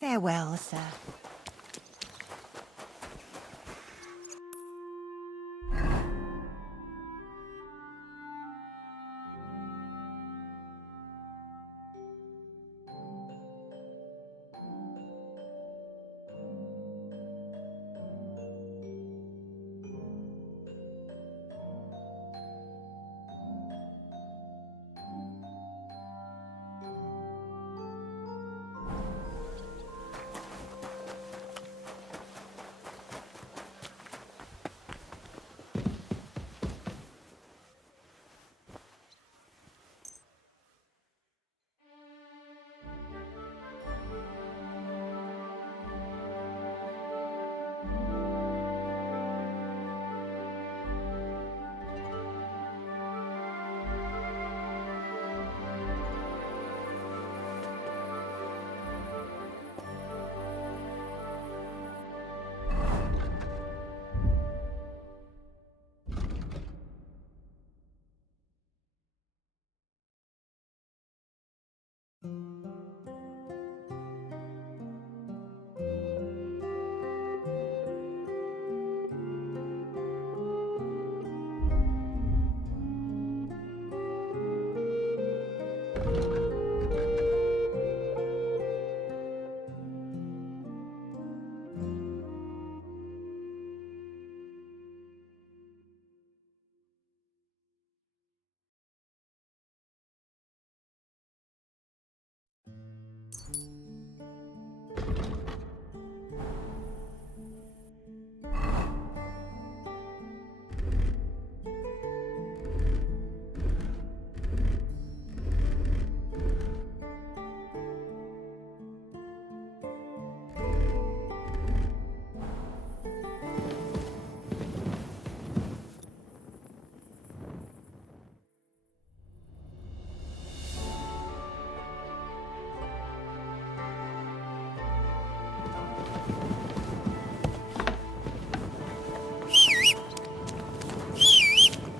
Farewell, sir.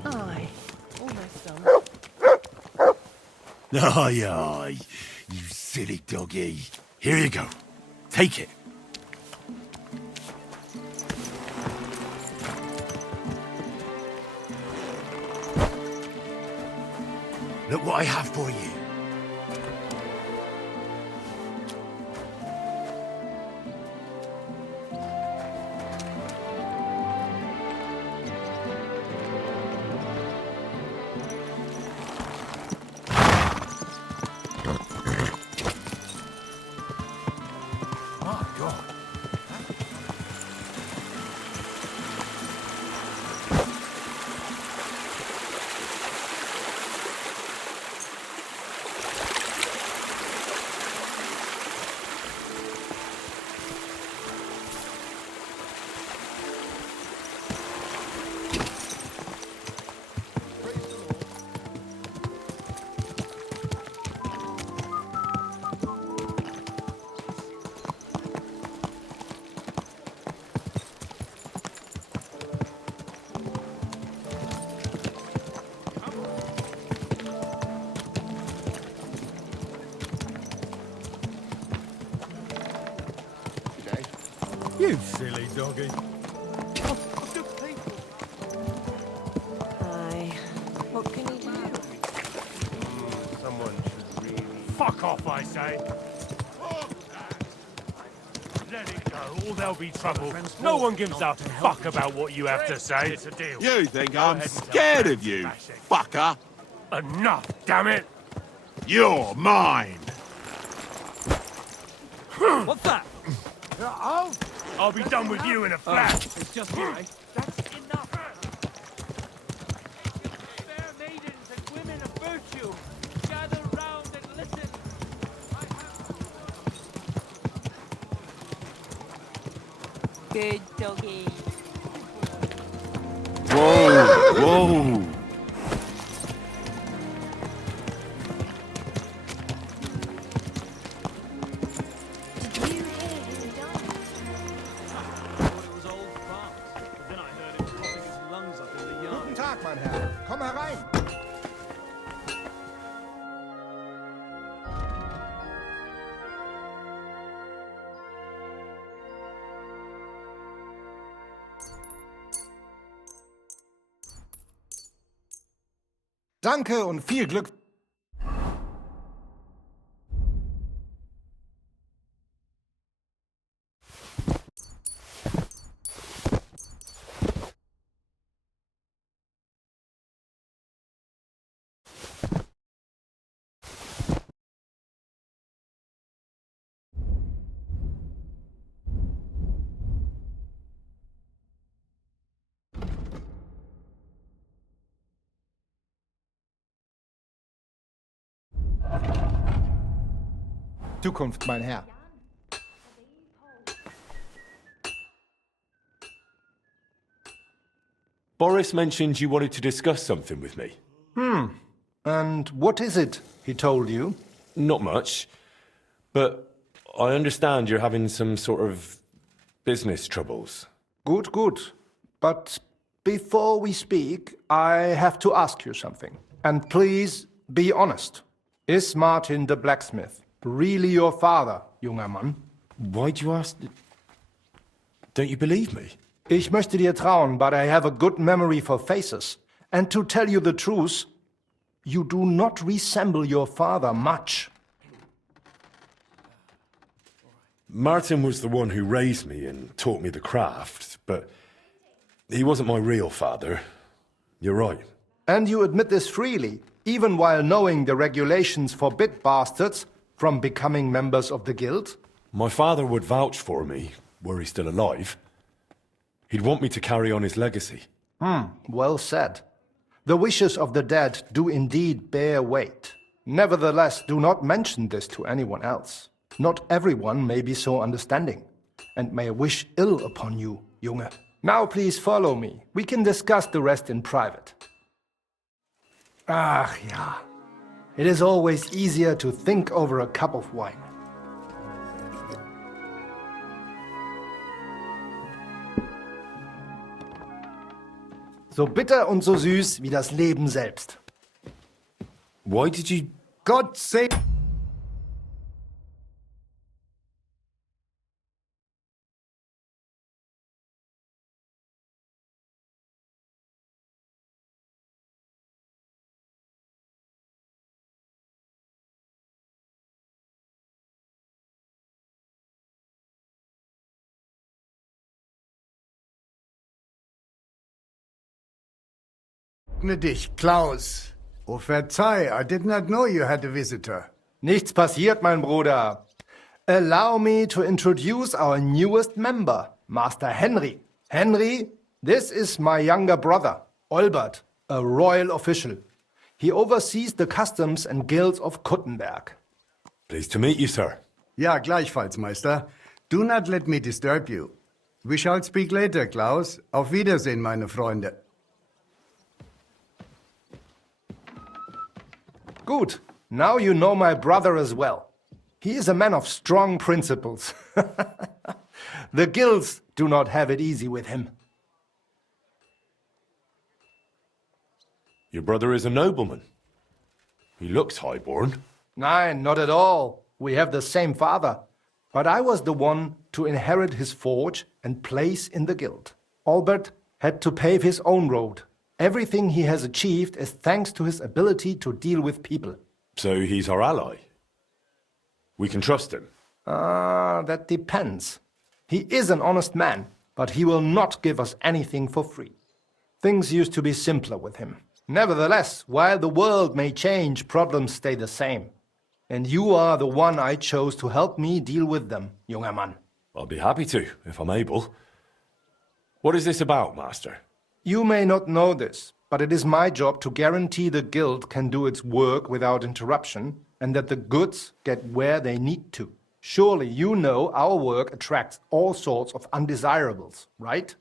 Aye, almost done. Aye, aye. You silly doggy. Here you go. Take it. Look what I have for you. My God. You silly doggy. Aye. What can you do? Someone should really... Fuck off, I say. Let it go, or there'll be trouble. No one gives a fuck about what you have to say. It's a deal. You think Go I'm ahead and tell scared Frank of you, smash it. fucker? Enough, damn it! You're mine. What's that? I'll be done with you in a flash. It's just me. That's enough. Fair maidens and women of virtue, gather round and listen. Good doggy. Whoa, whoa. Did you hear him done? Thought it was old farts, but then I heard him coughing his lungs up in the yard. Guten Tag, mein Herr. Komm herein. Danke und viel Glück. Zukunft, mein Herr. Boris mentioned you wanted to discuss something with me. And what is it he told you? Not much, but I understand you're having some sort of business troubles. Good, good. But before we speak, I have to ask you something. And please be honest. Is Martin the blacksmith really your father, junger Mann? Why'd you ask? Don't you believe me? Ich möchte dir trauen, but I have a good memory for faces. And to tell you the truth, you do not resemble your father much. Martin was the one who raised me and taught me the craft, but he wasn't my real father. You're right. And you admit this freely, even while knowing the regulations forbid bastards from becoming members of the guild? My father would vouch for me, were he still alive. He'd want me to carry on his legacy. Well said. The wishes of the dead do indeed bear weight. Nevertheless, do not mention this to anyone else. Not everyone may be so understanding, and may wish ill upon you, Junge. Now please follow me. We can discuss the rest in private. Ach ja. It is always easier to think over a cup of wine. So bitter und so süß wie das Leben selbst. Why did you... God save... dich, Klaus. Oh, verzeih, I did not know you had a visitor. Nichts passiert, mein Bruder. Allow me to introduce our newest member, Master Henry. Henry, this is my younger brother, Olbert, a royal official. He oversees the customs and guilds of Kuttenberg. Pleased to meet you, sir. Ja, gleichfalls, Meister. Do not let me disturb you. We shall speak later, Klaus. Auf Wiedersehen, meine Freunde. Good. Now you know my brother as well. He is a man of strong principles. The guilds do not have it easy with him. Your brother is a nobleman. He looks highborn. Nein, not at all. We have the same father. But I was the one to inherit his forge and place in the guild. Albert had to pave his own road. Everything he has achieved is thanks to his ability to deal with people. So he's our ally. We can trust him. That depends. He is an honest man, but he will not give us anything for free. Things used to be simpler with him. Nevertheless, while the world may change, problems stay the same. And you are the one I chose to help me deal with them, junger Mann. I'll be happy to, if I'm able. What is this about, Master? You may not know this, but it is my job to guarantee the guild can do its work without interruption and that the goods get where they need to. Surely you know our work attracts all sorts of undesirables, right?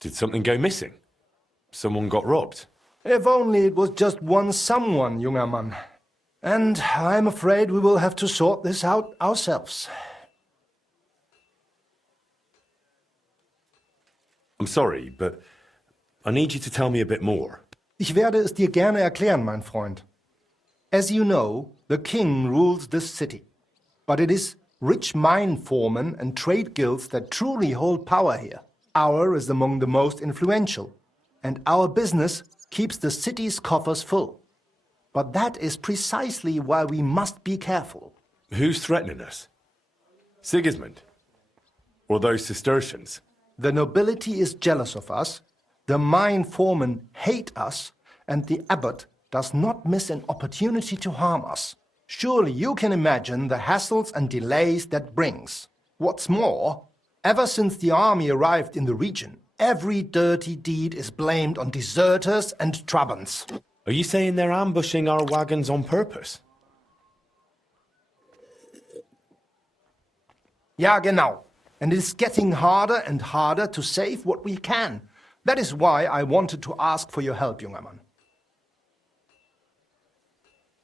Did something go missing? Someone got robbed? If only it was just one someone, junger Mann. And I'm afraid we will have to sort this out ourselves. I'm sorry, but I need you to tell me a bit more. Ich werde es dir gerne erklären, mein Freund. As you know, the king rules this city. But it is rich mine foremen and trade guilds that truly hold power here. Our is among the most influential, and our business keeps the city's coffers full. But that is precisely why we must be careful. Who's threatening us? Sigismund? Or those Cistercians? The nobility is jealous of us, the mine foremen hate us, and the abbot does not miss an opportunity to harm us. Surely you can imagine the hassles and delays that brings. What's more, ever since the army arrived in the region, every dirty deed is blamed on deserters and Trabants. Are you saying they're ambushing our wagons on purpose? Ja, genau. And it is getting harder and harder to save what we can. That is why I wanted to ask for your help, junger Mann.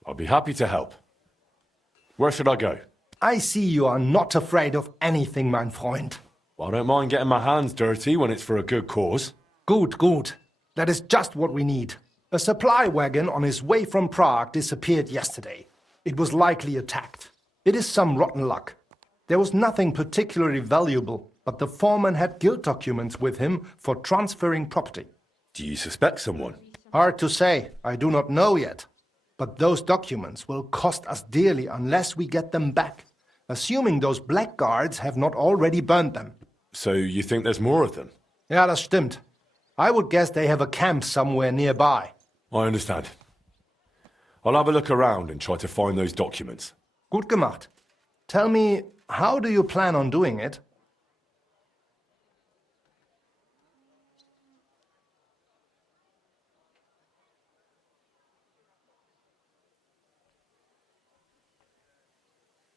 I'll be happy to help. Where should I go? I see you are not afraid of anything, mein Freund. Well, I don't mind getting my hands dirty when it's for a good cause. Good, good. That is just what we need. A supply wagon on his way from Prague disappeared yesterday. It was likely attacked. It is some rotten luck. There was nothing particularly valuable, but the foreman had guild documents with him for transferring property. Do you suspect someone? Hard to say. I do not know yet. But those documents will cost us dearly unless we get them back, assuming those blackguards have not already burned them. So you think there's more of them? Ja, das stimmt. I would guess they have a camp somewhere nearby. I understand. I'll have a look around and try to find those documents. Gut gemacht. Tell me, how do you plan on doing it?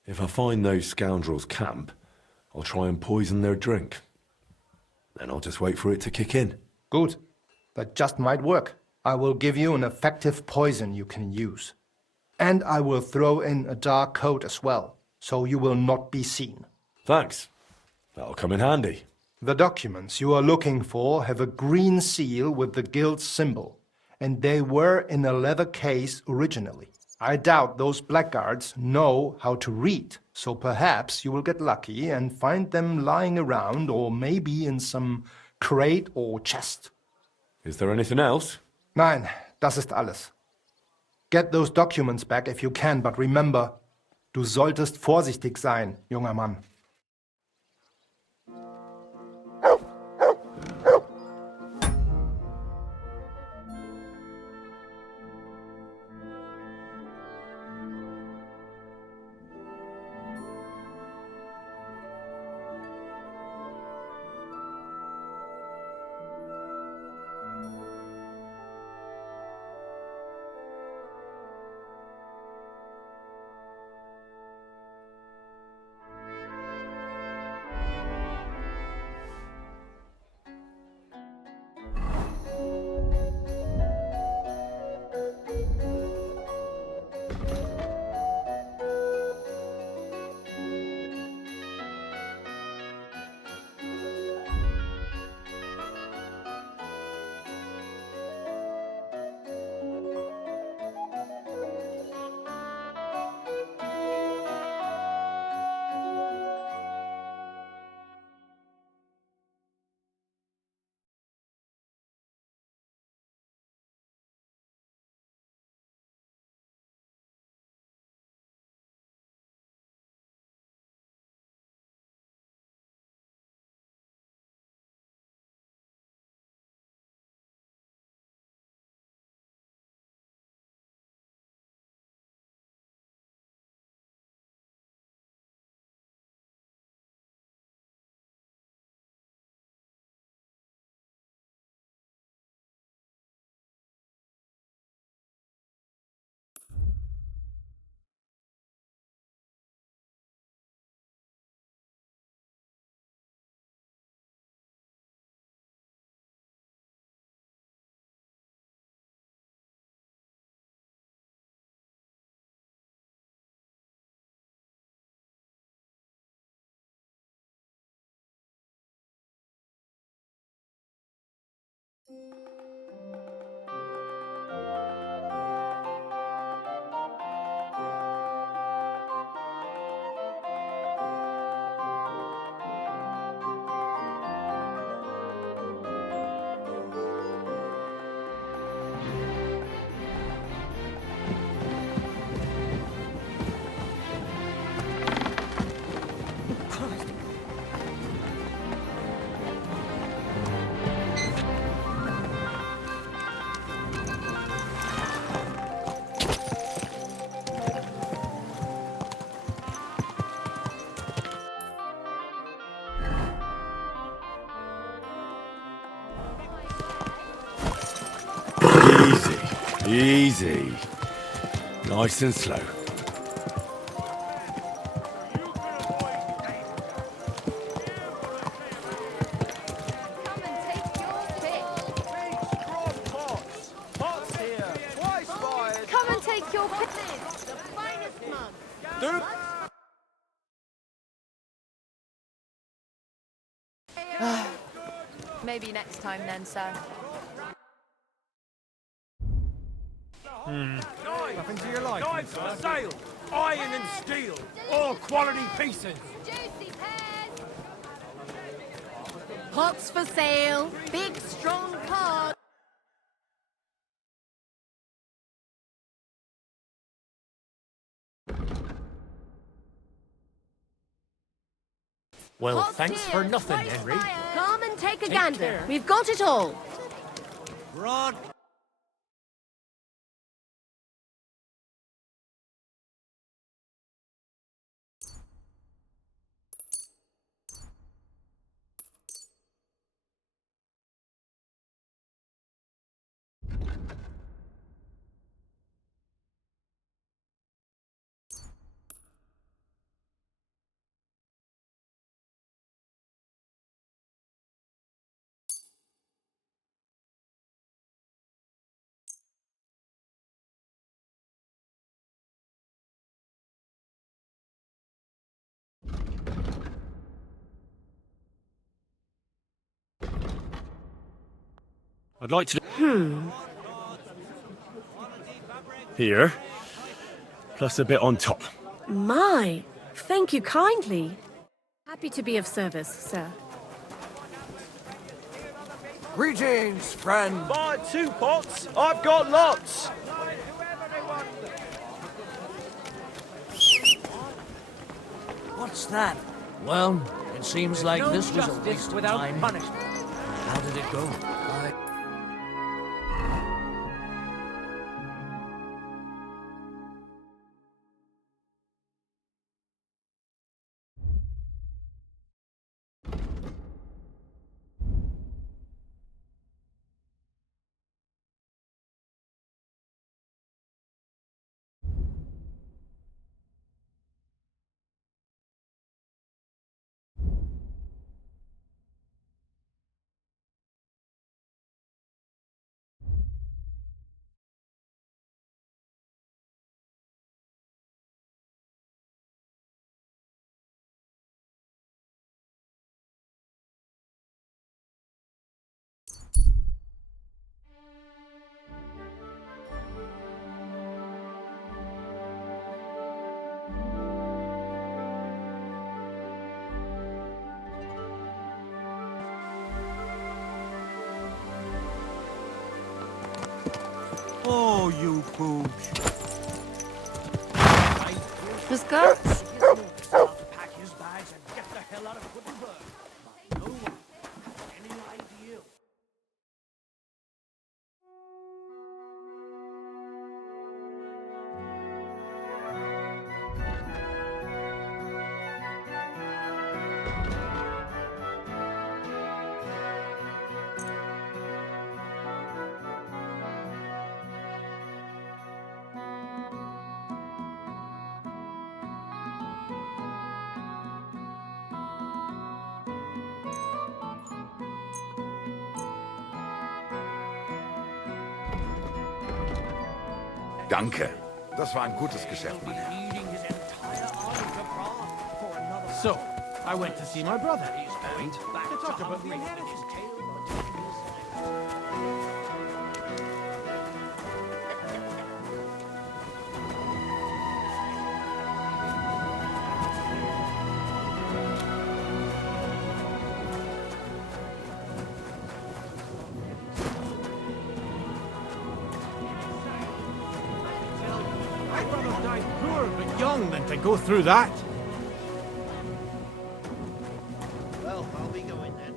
If I find those scoundrels' camp, I'll try and poison their drink. Then I'll just wait for it to kick in. Gut. That just might work. I will give you an effective poison you can use. And I will throw in a dark coat as well, so you will not be seen. Thanks. That'll come in handy. The documents you are looking for have a green seal with the guild symbol, and they were in a leather case originally. I doubt those blackguards know how to read, so perhaps you will get lucky and find them lying around or maybe in some crate or chest. Is there anything else? Nein, das ist alles. Get those documents back if you can, but remember, du solltest vorsichtig sein, junger Mann. Easy. Nice and slow. Come and take your pick. Big strong pots. Pots here. Twice fired. Come and take your pick. The finest mug. Maybe next time then, sir. Nothing to your liking, Knives for sale. Iron and steel. All quality pieces. Juicy pears. Pots for sale. Big, strong card. Well, Pots thanks here, for nothing, twice Henry. fired. Come and take a Take gander. care. We've got it all. Rod. I'd like to... Here. Plus a bit on top. My, thank you kindly. Happy to be of service, sir. Greetings, friend. Buy 2 pots. I've got lots. What's that? Well, it seems like this was a waste of time. punishment. How did it go? Oh, you pooch. Miss Guts? Pack his bags and get the hell out of Wittenberg. No one has any idea. Danke. Das war ein gutes Geschäft, mein Herr. So, I went to see my brother. And to talk about the inheritance. I'd rather die poor but young than to go through that. Well, I'll be going then.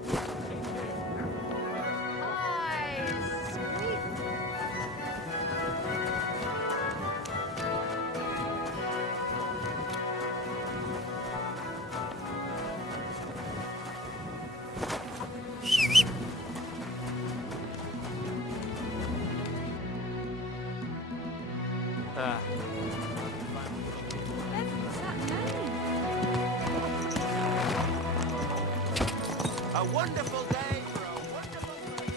Hi, sweet. A wonderful day for a wonderful place.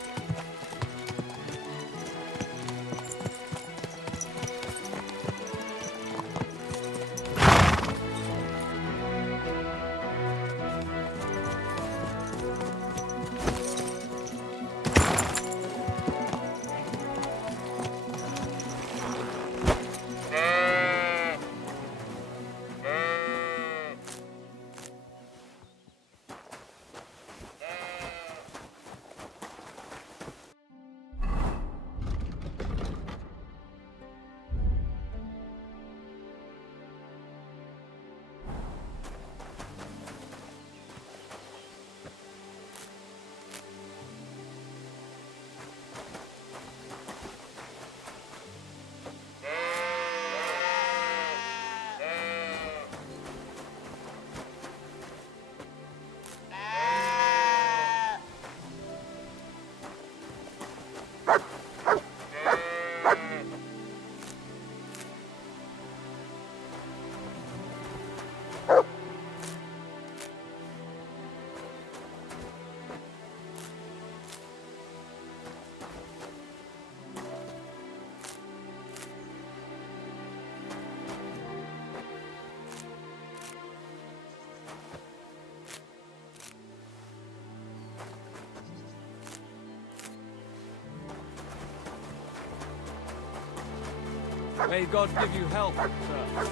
May God give you health, sir.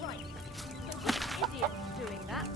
Right. So which idiot's doing that?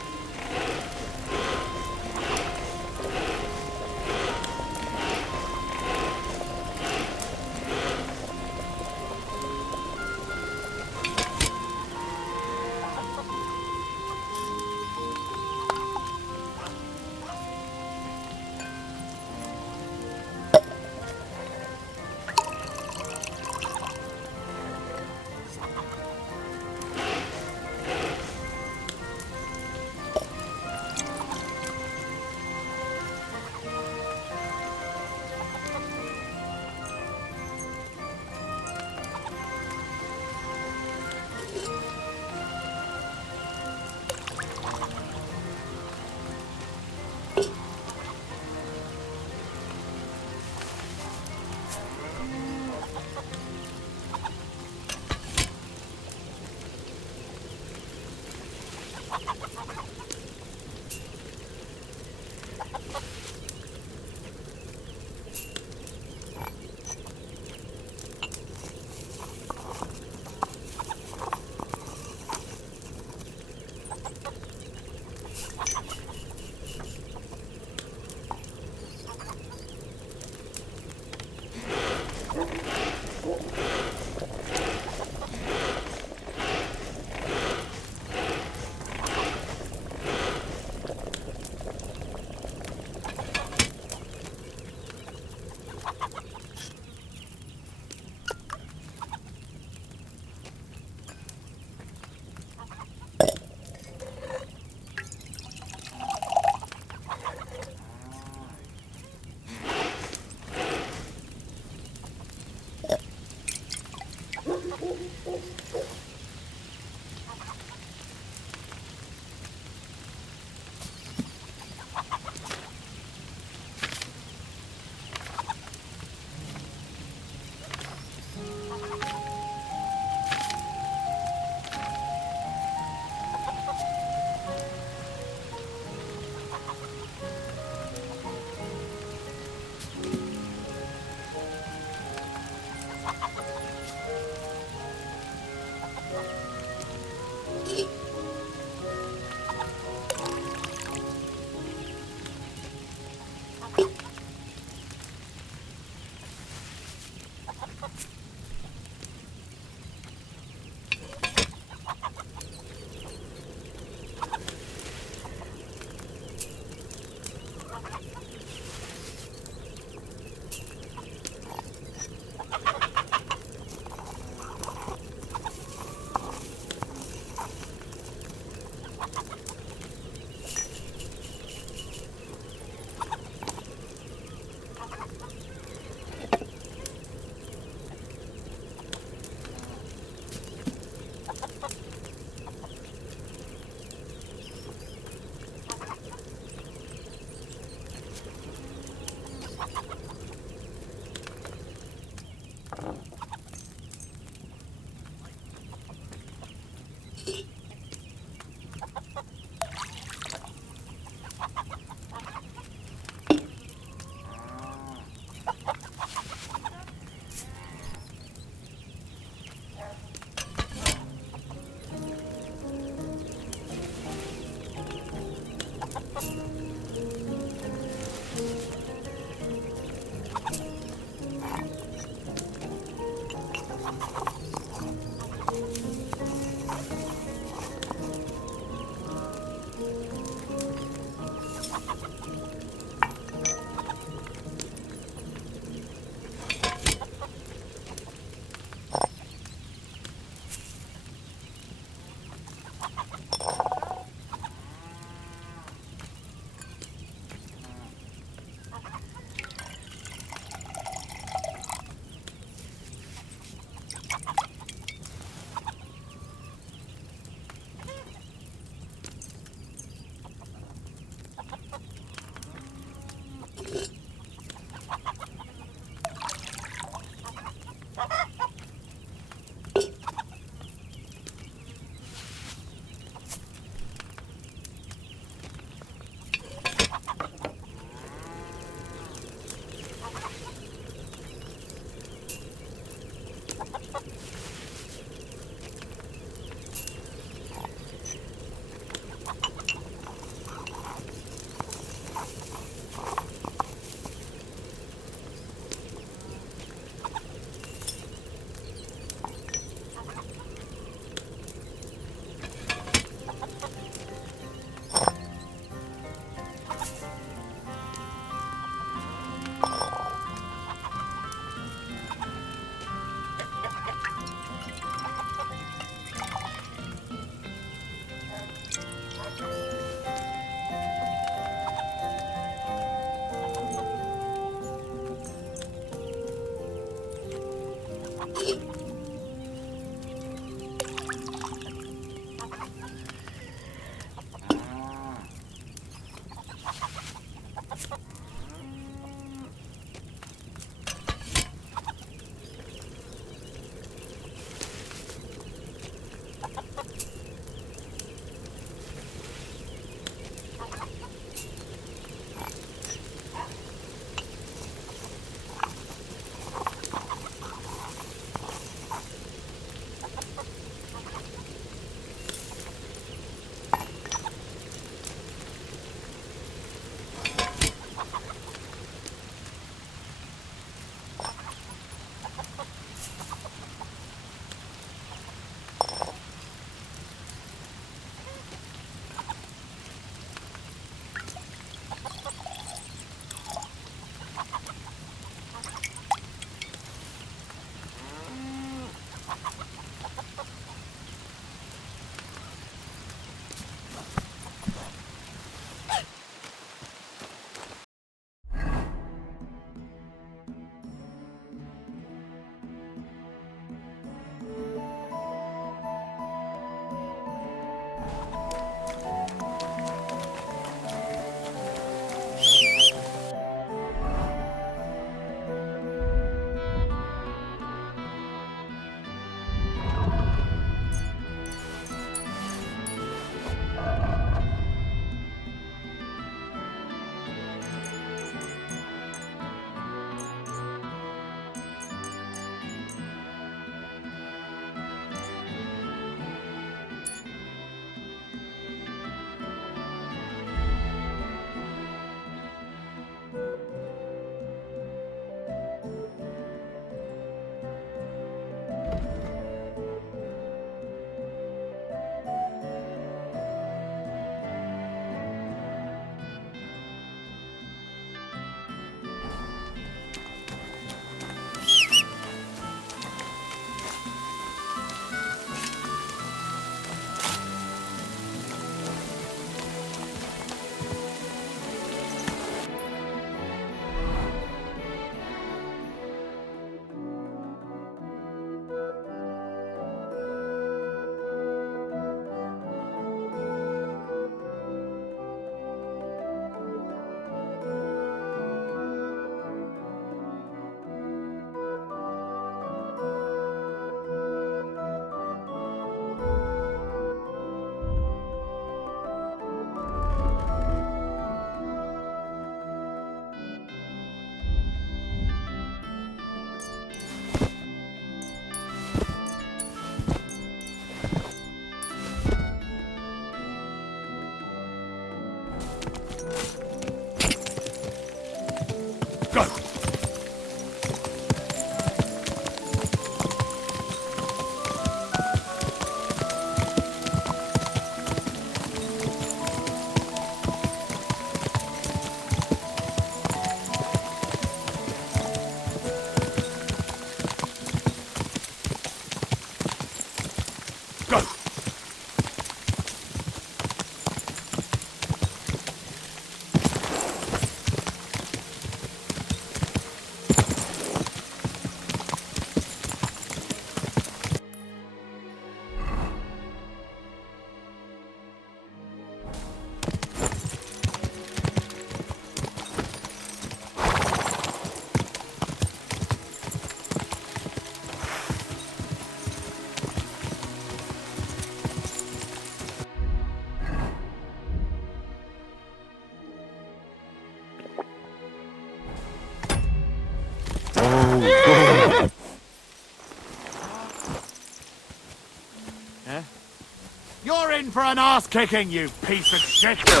an ass kicking, you piece of shit! For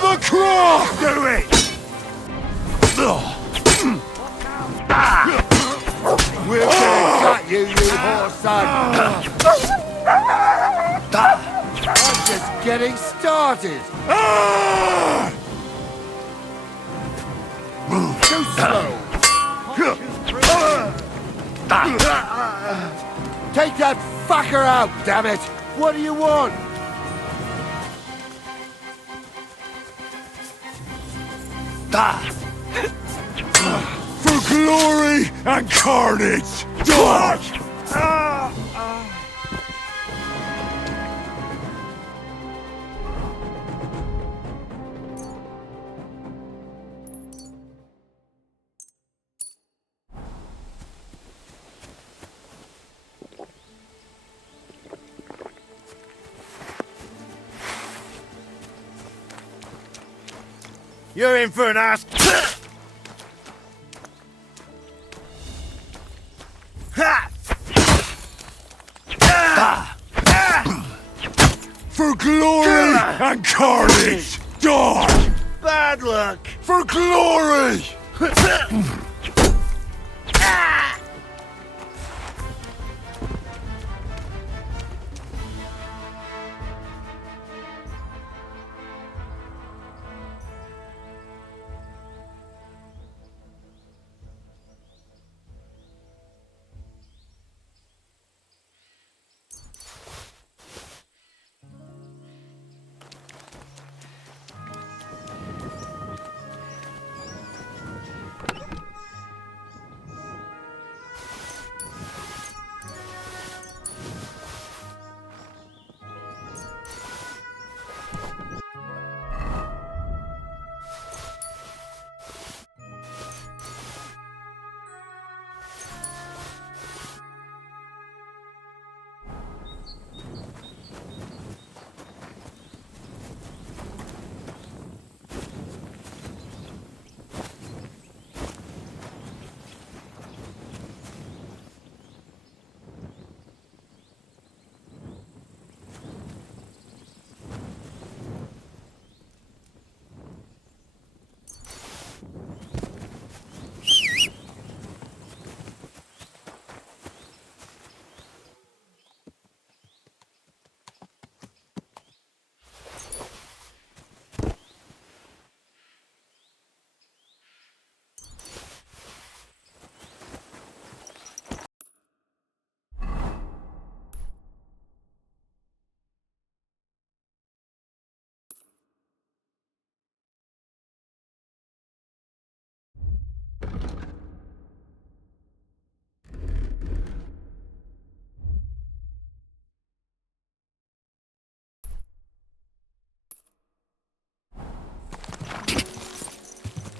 the cross! Do it! We're gonna cut you, you whore son! I'm just getting started! Too slow! Take that fucker out, damn it! What do you want? For glory and carnage! Dodge! You're in for an ass. For glory and carnage, dog. Bad luck. For glory.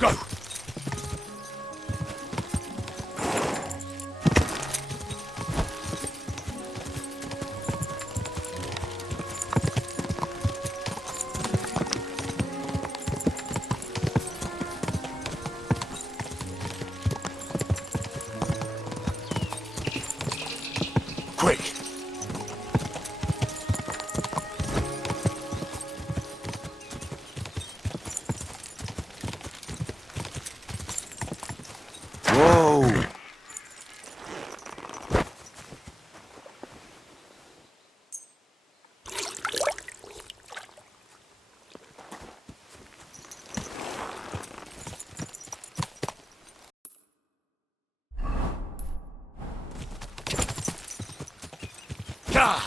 Go! Quick! Whoa! God!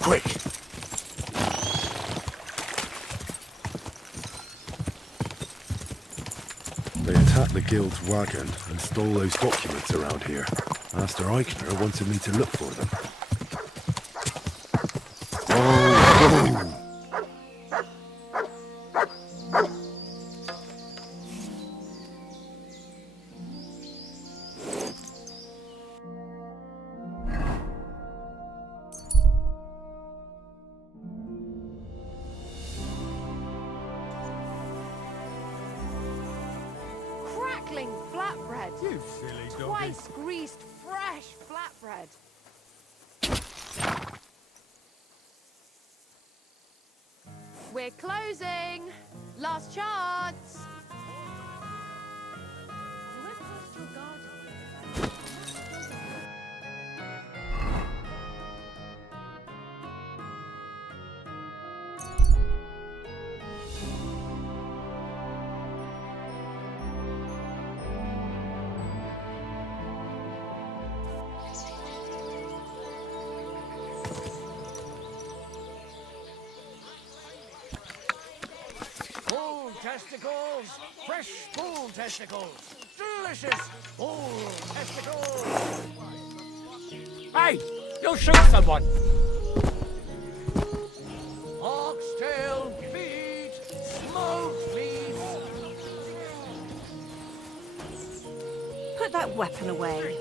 Quick! They attacked the guild's wagon and stole those documents around here. Master Eichner wanted me to look for them. Oh! sparkling flatbread. You silly doggy. Twice greased, fresh flatbread. We're closing. Last chance. You went past your guard. Bull testicles! Fresh bull testicles! Delicious bull testicles! Hey! You'll shoot someone! Oxtail, feet, smoked meat. Put that weapon away.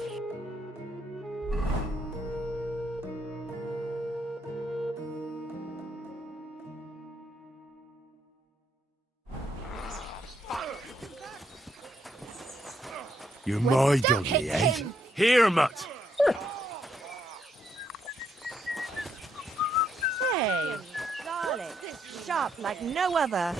You're Well, my don't doggy, hit eh? him. Here, mutt. Hey, garlic. Sharp like no other.